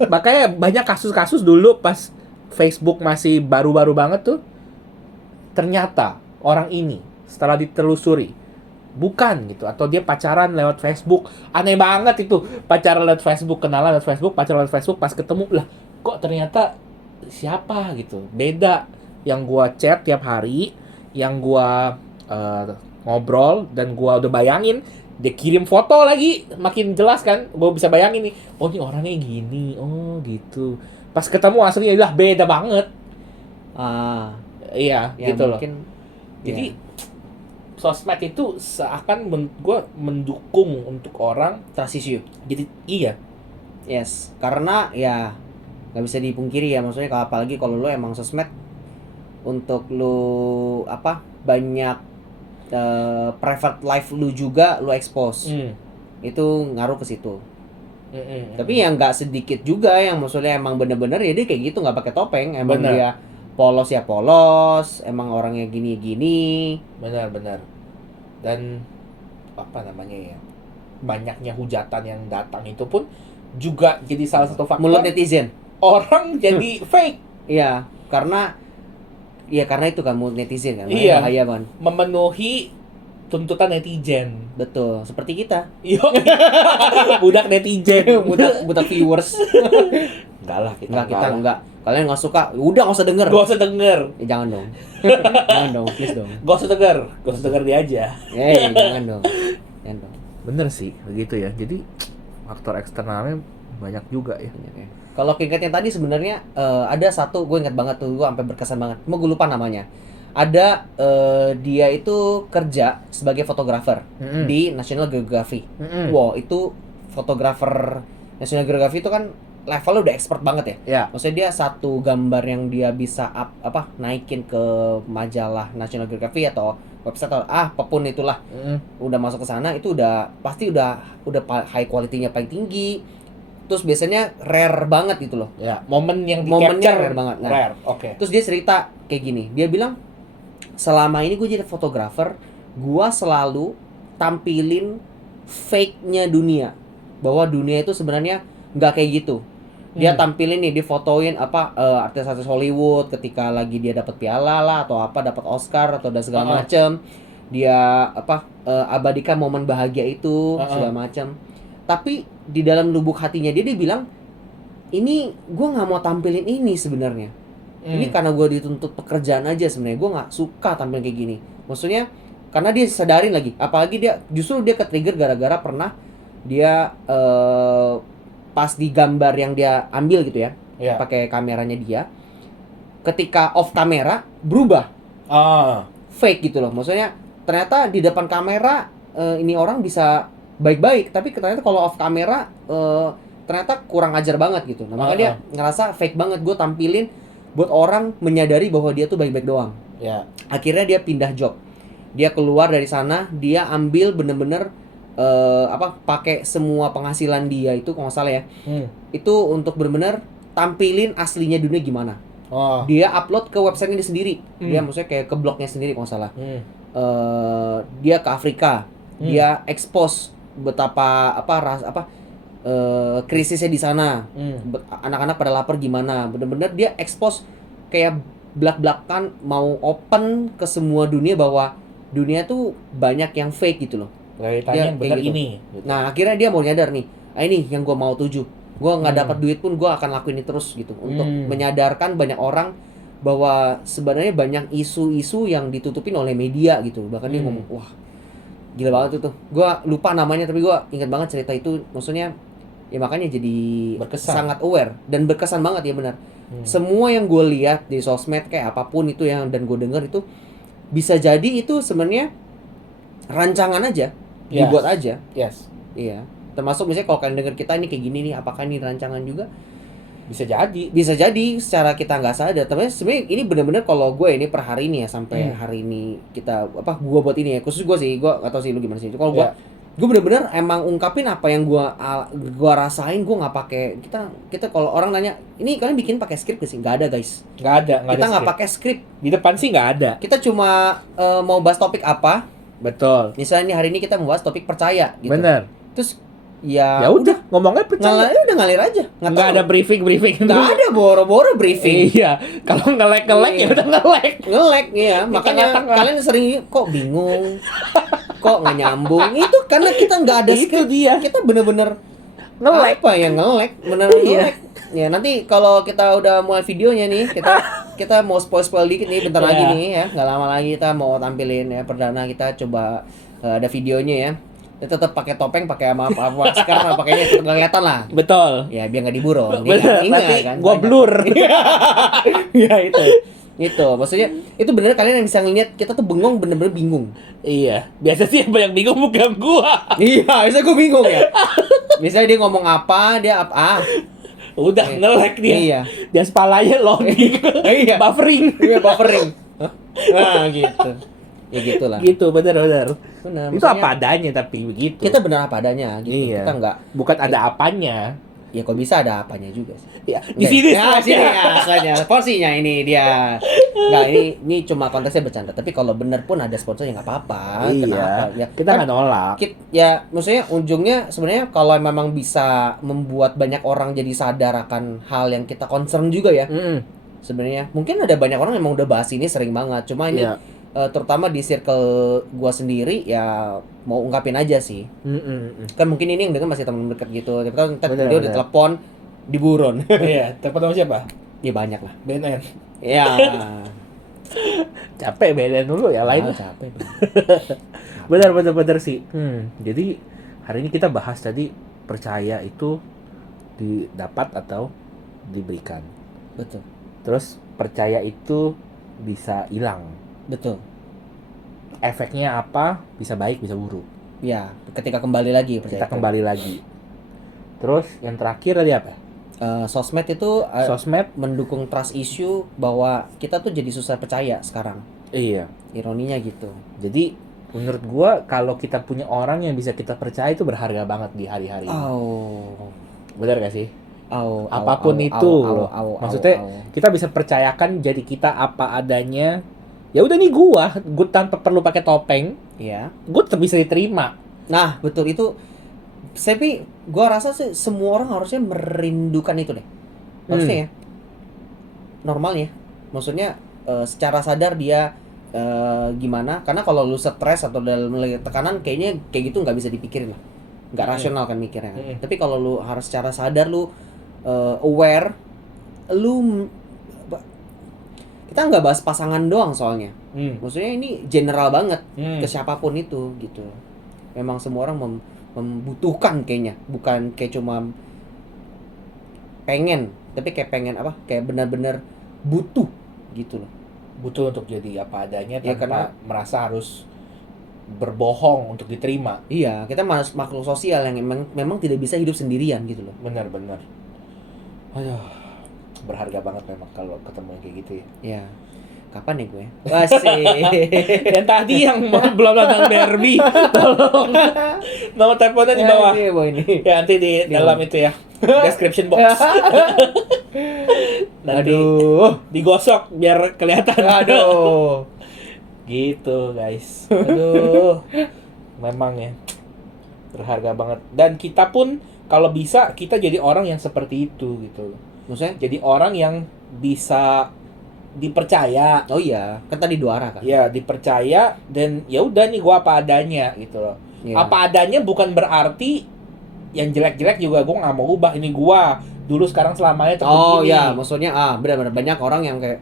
Makanya banyak kasus-kasus dulu pas Facebook masih baru-baru banget tuh, ternyata orang ini setelah ditelusuri bukan gitu, atau dia pacaran lewat Facebook. Aneh banget itu, pacaran lewat Facebook, kenalan lewat Facebook, pacaran lewat Facebook, pas ketemu lah kok ternyata siapa gitu, beda. Yang gua chat tiap hari, yang gua ngobrol, dan gua udah bayangin dia kirim foto lagi, makin jelas kan, gua bisa bayangin nih, oh ini orangnya gini, oh gitu. Pas ketemu aslinya lah beda banget. Iya Ya, gitu loh. mungkin, Jadi ya, sosmed itu seakan gue mendukung untuk orang. trust issue. Jadi iya. Yes, karena ya nggak bisa dipungkiri ya, maksudnya apalagi kalau lu emang sosmed untuk lu banyak private life lu juga lu expose. Itu ngaruh ke situ. Tapi yang nggak sedikit juga yang maksudnya emang bener-bener ya dia kayak gitu, nggak pakai topeng, emang Bener. dia polos ya polos, emang orangnya gini-gini. Benar. Dan apa namanya ya, banyaknya hujatan yang datang itu pun juga jadi salah satu faktor Mulut netizen. orang jadi fake. Iya, karena itu kan mulut netizen kan. Iya. Bahaya kan. Memenuhi tuntutan netizen. Betul, seperti kita. Yo, budak netizen. budak viewers. Enggak lah, Kita enggak. Kalian nggak suka, udah nggak usah denger. Gak usah denger. Jangan dong. Jangan dong, please dong. Gak usah denger dia aja. Jangan dong. Bener sih, begitu ya. Jadi faktor eksternalnya banyak juga ya. Kalau keinget yang tadi sebenarnya ada satu, gue ingat banget tuh, gue sampai berkesan banget. Mau gue lupa namanya. Ada dia itu kerja sebagai fotografer di National Geographic. Wow, itu fotografer National Geographic itu kan levelnya udah expert banget ya. Ya. Maksudnya dia satu gambar yang dia bisa naikin ke majalah National Geographic atau website atau apapun itulah, udah masuk ke sana itu udah pasti udah high quality-nya paling tinggi. Terus biasanya rare banget gitu loh. Ya, momennya Momennya rare banget. Nah, rare. Oke. terus dia cerita kayak gini. Dia bilang selama ini gue jadi fotografer, gue selalu tampilin fake-nya dunia. Bahwa dunia itu sebenarnya nggak kayak gitu. Dia tampilin nih, difotoin artis-artis Hollywood ketika lagi dia dapat piala lah atau dapat Oscar atau dan segala macam. Dia abadikan momen bahagia itu segala macam. Tapi di dalam lubuk hatinya dia bilang, ini gue nggak mau tampilin ini sebenarnya. Ini karena gue dituntut pekerjaan aja sebenarnya. Gue nggak suka tampil kayak gini. Maksudnya karena dia sadarin lagi, apalagi dia justru dia ke-trigger gara-gara pernah dia pas di gambar yang dia ambil gitu ya, pakai kameranya dia, ketika off kamera berubah, fake gitu loh. Maksudnya ternyata di depan kamera ini orang bisa baik-baik, tapi ternyata kalau off kamera ternyata kurang ajar banget gitu. Nah, makanya dia ngerasa fake banget, gue tampilin buat orang menyadari bahwa dia tuh baik-baik doang. Akhirnya dia pindah job, dia keluar dari sana, dia ambil bener-bener pakai semua penghasilan dia itu kalau nggak salah ya, itu untuk benar-benar tampilin aslinya dunia gimana. Dia upload ke website ini sendiri. Dia maksudnya kayak ke blognya sendiri kalau nggak salah. Dia ke Afrika, dia expose betapa krisisnya di sana, anak-anak pada lapar gimana. Bener-bener dia expose kayak belak-belakan mau open ke semua dunia bahwa dunia tuh banyak yang fake gitu loh. Realitanya yang benar gitu. ini. Nah akhirnya dia mau nyadar nih, ini yang gue mau tuju. Gue nggak dapat duit pun gue akan lakuin ini terus gitu, untuk menyadarkan banyak orang bahwa sebenarnya banyak isu-isu yang ditutupin oleh media gitu. Bahkan dia ngomong, wah gila banget itu. Gue lupa namanya tapi gue ingat banget cerita itu. Maksudnya ya makanya jadi sangat aware dan berkesan banget ya benar. Semua yang gue lihat di sosmed kayak apapun itu yang dan gue denger itu bisa jadi itu sebenarnya rancangan aja. Dibuat aja. Iya. Termasuk misalnya kalau kalian dengar kita ini kayak gini nih, apakah ini rancangan juga? Bisa jadi. Bisa jadi secara kita nggak sadar. Tapi sebenarnya ini benar-benar kalau gue ini per hari ini ya sampai hari ini kita gue buat ini ya. Khusus gue sih, gue nggak tahu sih lu gimana sih. Kalau gue benar-benar emang ungkapin apa yang gue rasain. Gue nggak pakai kita kalau orang nanya ini kalian bikin pakai skrip gak sih? Nggak ada guys. Nggak ada. Kita nggak pakai skrip. Di depan sih nggak ada. Kita cuma mau bahas topik apa. Betul. Misalnya hari ini kita membahas topik percaya gitu. Bener. Terus ya udah ngomongnya percaya. Udah ngalir aja. Nggak ada briefing. Nggak ada boro-boro briefing. Iya. Kalau ngelek ya udah ngelek. Ya. Makanya kalian sering kok bingung, kok nggak nyambung. Itu karena kita nggak ada itu dia. Kita bener-bener ngelek. Ngelek. Bener-bener ngelek. Ya nanti kalau kita udah mulai videonya nih, kita mau spoil dikit nih bentar lagi nih ya, nggak lama lagi kita mau tampilin ya perdana, kita coba ada videonya ya. Dia tetap pakai topeng, pakai apa sekarang pakainya kelihatan lah. Betul. Ya biar nggak diburon. Bener. Nanti kan, gua blur. Ya itu maksudnya itu bener kalian yang bisa ngeliat kita tuh bengong, bener-bener bingung. Iya. Biasa sih yang bingung bukan gua. Iya, biasa gua bingung ya. Misalnya dia ngomong apa, dia udah ngelek dia. Iya. Dia kepalanya loading. Iya. Buffering. Iya, buffering. Nah, gitu. Ya gitulah. Gitu, benar. Itu apa adanya tapi begitu. Kita benar apa adanya gitu. Iya. Kita enggak bukan ada apanya. Ya kok bisa ada apanya juga sih. Ya, di sini slide-nya. Porsinya ini dia. Enggak, ini cuma konteksnya bercanda. Tapi kalau bener pun ada sponsor ya enggak apa-apa. Iya. Kenapa? Ya, kita enggak nolak. Ya, maksudnya ujungnya sebenarnya kalau memang bisa membuat banyak orang jadi sadar akan hal yang kita concern juga ya. Sebenarnya mungkin ada banyak orang yang emang udah bahas ini sering banget. Cuma ini terutama di circle gua sendiri ya mau ungkapin aja sih. Kan mungkin ini yang denger masih teman dekat gitu. Tapi kan dia udah telepon diburon. Iya, telepon sama siapa? Ya banyak lah. BNN. Iya. Capek BNN dulu ya lain. Capek. Benar sih. Jadi hari ini kita bahas tadi percaya itu didapat atau diberikan. Betul. Terus percaya itu bisa hilang. Betul. Efeknya apa? Bisa baik, bisa buruk. Ya, ketika kembali lagi percaya. Kita kembali lagi. Terus yang terakhir tadi apa? Sosmed itu Sosmed, mendukung trust issue bahwa kita tuh jadi susah percaya sekarang. iya. Ironinya gitu. Jadi menurut gua kalau kita punya orang yang bisa kita percaya itu berharga banget di hari-hari ini. Oh. Benar gak sih? Au, Apapun itu loh. Maksudnya au. kita bisa percayakan jadi kita apa adanya. Ya udah nih gua tanpa perlu pakai topeng, Iya. gua tetap bisa diterima. Nah, betul itu. Tapi gua rasa sih semua orang harusnya merindukan itu deh. Harusnya ya. Normalnya. Maksudnya secara sadar dia gimana? Karena kalau lu stres atau dalam tekanan kayaknya kayak gitu nggak bisa dipikirin lah. Nggak rasional kan mikirnya kan. Tapi kalau lu harus secara sadar lu aware, lu kita nggak bahas pasangan doang soalnya. Maksudnya ini general banget ke siapapun itu gitu. Memang semua orang membutuhkan kayaknya, bukan kayak cuma pengen, tapi kayak pengen apa? Kayak benar-benar butuh gitu loh. Butuh untuk jadi apa adanya Ya, tanpa karena- merasa harus berbohong untuk diterima. Iya, kita makhluk sosial yang memang tidak bisa hidup sendirian gitu loh. Benar-benar. Aduh, berharga banget memang kalau ketemu yang kayak gitu ya. Ya. Kapan ya gue? Asik. Dan tadi yang belum nonton Barbie, tolong nomor teleponnya di bawah. Iya, bawah ini. Ya nanti di dalam itu ya, description box. Nanti Aduh. digosok biar kelihatan. Aduh. Gitu guys. Aduh. Memang ya berharga banget. Dan kita pun kalau bisa kita jadi orang yang seperti itu gitu. Maksudnya? Jadi orang yang bisa dipercaya. Oh iya, kan tadi dua arah kan? Ya, dipercaya dan ya udah nih gua apa adanya gitu loh. Iya. Apa adanya bukan berarti yang jelek-jelek juga gua nggak mau ubah. Ini gua dulu sekarang selamanya tetap Oh begini. iya, maksudnya benar-benar banyak orang yang kayak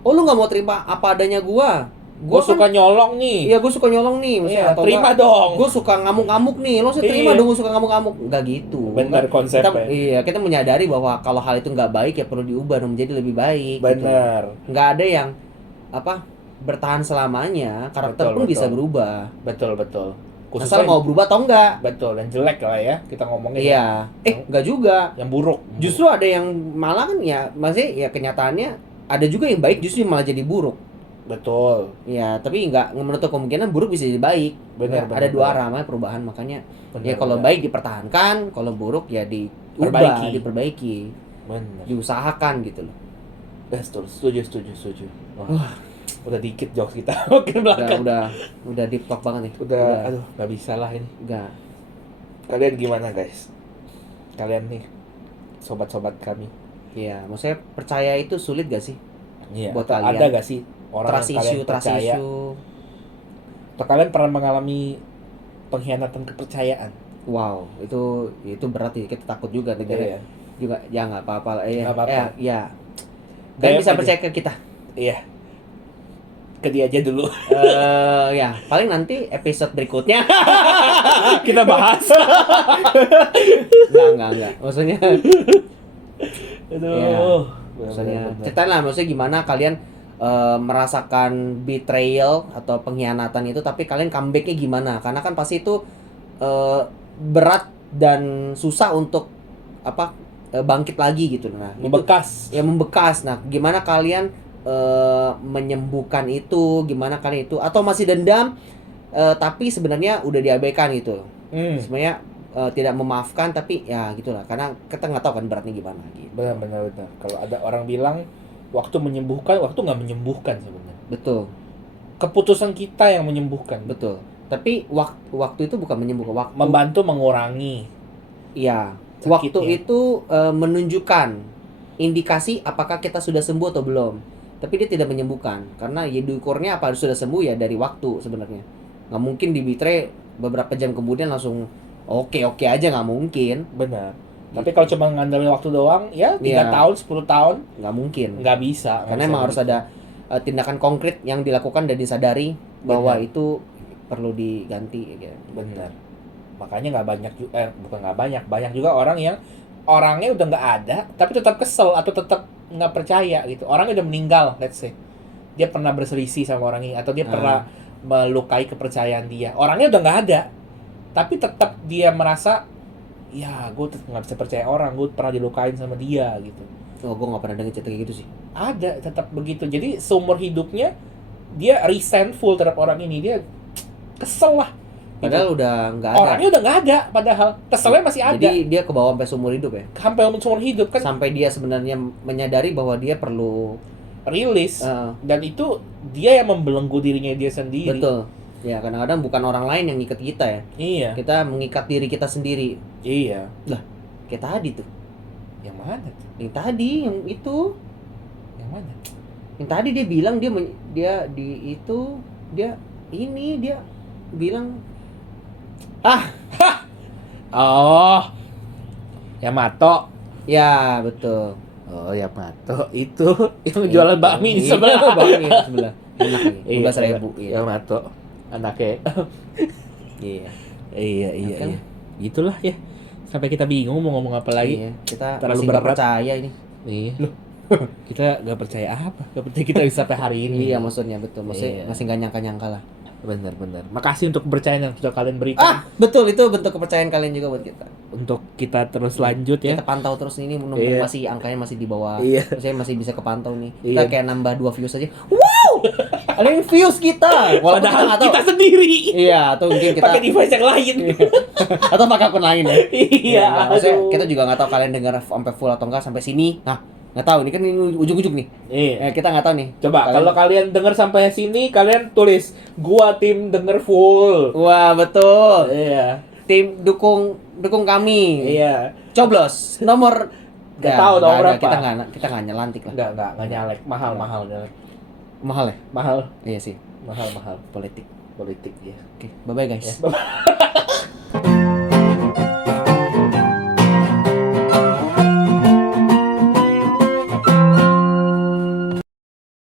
oh lu nggak mau terima apa adanya gua Gua suka nyolong nih. Iya, gue suka nyolong nih, Iya, maksudnya terima dong. Gue suka ngamuk-ngamuk nih, lo sih terima Iya. dong, gue suka ngamuk-ngamuk. Enggak gitu. Bener Kan konsepnya. kita menyadari bahwa kalau hal itu nggak baik ya perlu diubah dan menjadi lebih baik. Bener. Gitu. Nggak ada yang apa bertahan selamanya, karakter Betul, pun bisa betul. berubah. Betul. Asal mau berubah atau enggak. Betul, dan jelek lah ya kita ngomongin. Iya. Enggak juga. Yang buruk. Justru ada yang malah kan ya, masih ya kenyataannya ada juga yang baik justru malah jadi buruk. Betul. Ya, tapi nggak menutup kemungkinan buruk bisa jadi baik. Benar, Ya, benar, ada dua benar. arah makanya perubahan, makanya Benar, ya kalau benar. baik dipertahankan, kalau buruk ya diubah, diperbaiki, Bener. diusahakan gitu loh. Betul, setuju. Wah, udah dikit jokes kita. Makin belakang. Udah deep talk banget nih. Udah, aduh, nggak bisa lah ini. Enggak. Kalian gimana guys? Kalian nih, sobat-sobat kami. Iya, maksudnya percaya itu sulit gak sih? Iya. Buat Atau kalian. ada gak sih orang Trust yang kalian issue, trust percaya? issue. Atau kalian pernah mengalami pengkhianatan kepercayaan? Wow, itu berat ya. Kita takut juga negara. Iya. Juga ya nggak apa-apa lah. Nggak apa-apa. Ya. DM Kalian bisa aja. percaya ke kita. Iya. Ke dia aja dulu. Ya, paling nanti episode berikutnya. Kita bahas. Enggak. Maksudnya Aduh. Iya. Bener, maksudnya bener. ceritain lah, maksudnya gimana kalian merasakan betrayal atau pengkhianatan itu, tapi kalian comebacknya gimana? Karena kan pasti itu berat dan susah untuk bangkit lagi gitu. Nah, Membekas. itu ya membekas. Nah, gimana kalian menyembuhkan itu? Gimana kalian itu? Atau masih dendam tapi sebenarnya udah diabaikan gitu? Sebenarnya tidak memaafkan, tapi ya gitulah, karena kita nggak tahu kan beratnya gimana gitu. Benar. Kalau ada orang bilang waktu menyembuhkan, waktu nggak menyembuhkan sebenarnya. Betul. Keputusan kita yang menyembuhkan. Betul. Tapi waktu itu bukan menyembuhkan, waktu Membantu mengurangi. iya, Sakitnya. waktu itu menunjukkan indikasi apakah kita sudah sembuh atau belum. Tapi dia tidak menyembuhkan, karena ya diukurnya apa sudah sembuh ya dari waktu sebenarnya. Nggak mungkin di betray beberapa jam kemudian langsung oke aja, nggak mungkin. Benar. Tapi kalau cuma ngandelin waktu doang, ya 3 Iya. tahun, 10 tahun, Nggak mungkin. nggak bisa. Karena emang harus ada tindakan konkret yang dilakukan dan disadari bahwa Benar. itu perlu diganti gitu. Benar. Makanya nggak banyak juga, bukan nggak banyak, banyak juga orang yang orangnya udah nggak ada, tapi tetap kesel atau tetap nggak percaya gitu. Orangnya udah meninggal, let's say. Dia pernah berselisih sama orang ini, atau dia pernah melukai kepercayaan dia. Orangnya udah nggak ada, tapi tetap dia merasa ya gue tetap nggak bisa percaya orang, gue pernah dilukain sama dia gitu. Oh, gue nggak pernah denger cerita kayak gitu sih. Ada tetap begitu. Jadi seumur hidupnya dia resentful terhadap orang ini, dia kesel lah. Padahal Gitu. udah nggak ada. Orangnya udah nggak ada, padahal keselnya masih ada. Jadi dia ke bawah sampai seumur hidup ya. Sampai seumur hidup kan Sampai dia sebenarnya menyadari bahwa dia perlu rilis, eh, dan itu dia yang membelenggu dirinya dia sendiri. betul. Ya, kadang-kadang bukan orang lain yang ngikat kita ya. Iya, Kita mengikat diri kita sendiri. iya. Kayak tadi tuh. Yang mana tuh? Yang tadi, yang itu. Yang mana? Yang tadi dia bilang dia di itu dia bilang Oh, Yamato. ya betul. Oh, Yamato itu yang jualan bakmi di Iya, sebelah. bakmi di sebelah. Enak lagi. 12.000. Iya. Yamato, anaknya. Iya. Iya, Kan? Itulah ya. Sampai kita bingung mau ngomong apa lagi. Iya, kita Terlalu masih nggak berat. percaya ini. Iya. Loh. Kita gak percaya apa? Gak percaya kita bisa sampai hari ini. Iya, maksudnya betul. Maksudnya Iya. masih nggak nyangka-nyangka lah. Bener. Makasih untuk kepercayaan yang sudah kalian berikan. Betul, itu bentuk kepercayaan kalian juga buat kita. Untuk kita terus lanjut ya. Kita pantau terus ini mumpung Iya. masih angkanya masih di bawah. Iya. Maksudnya masih bisa kepantau nih. Iya. Kita kayak nambah 2 views aja. Wow! Ada yang views kita. Walaupun kita Padahal nggak tahu. kita sendiri. Iya, atau mungkin kita Pakai device yang lain. atau pakai akun lain ya. Iya. Nah, maksudnya aduh. kita juga nggak tahu kalian dengar sampai full atau enggak sampai sini. Nah, nggak tahu ini kan ini ujung-ujung nih. Iya. Kita nggak tahu nih. Coba kalau kalian denger sampai sini, kalian tulis gua tim denger full. Wah, betul. Iya. Tim dukung kami. Iya. Coblos nomor Nggak tahu nomor nggak ada. berapa. Kita nggak nyelantik lah. Enggak nyalek. Mahal nyalek. Mahal ya? Mahal. Iya sih. Mahal. Politik. Politik ya. Oke, bye bye guys. Ya, bye-bye.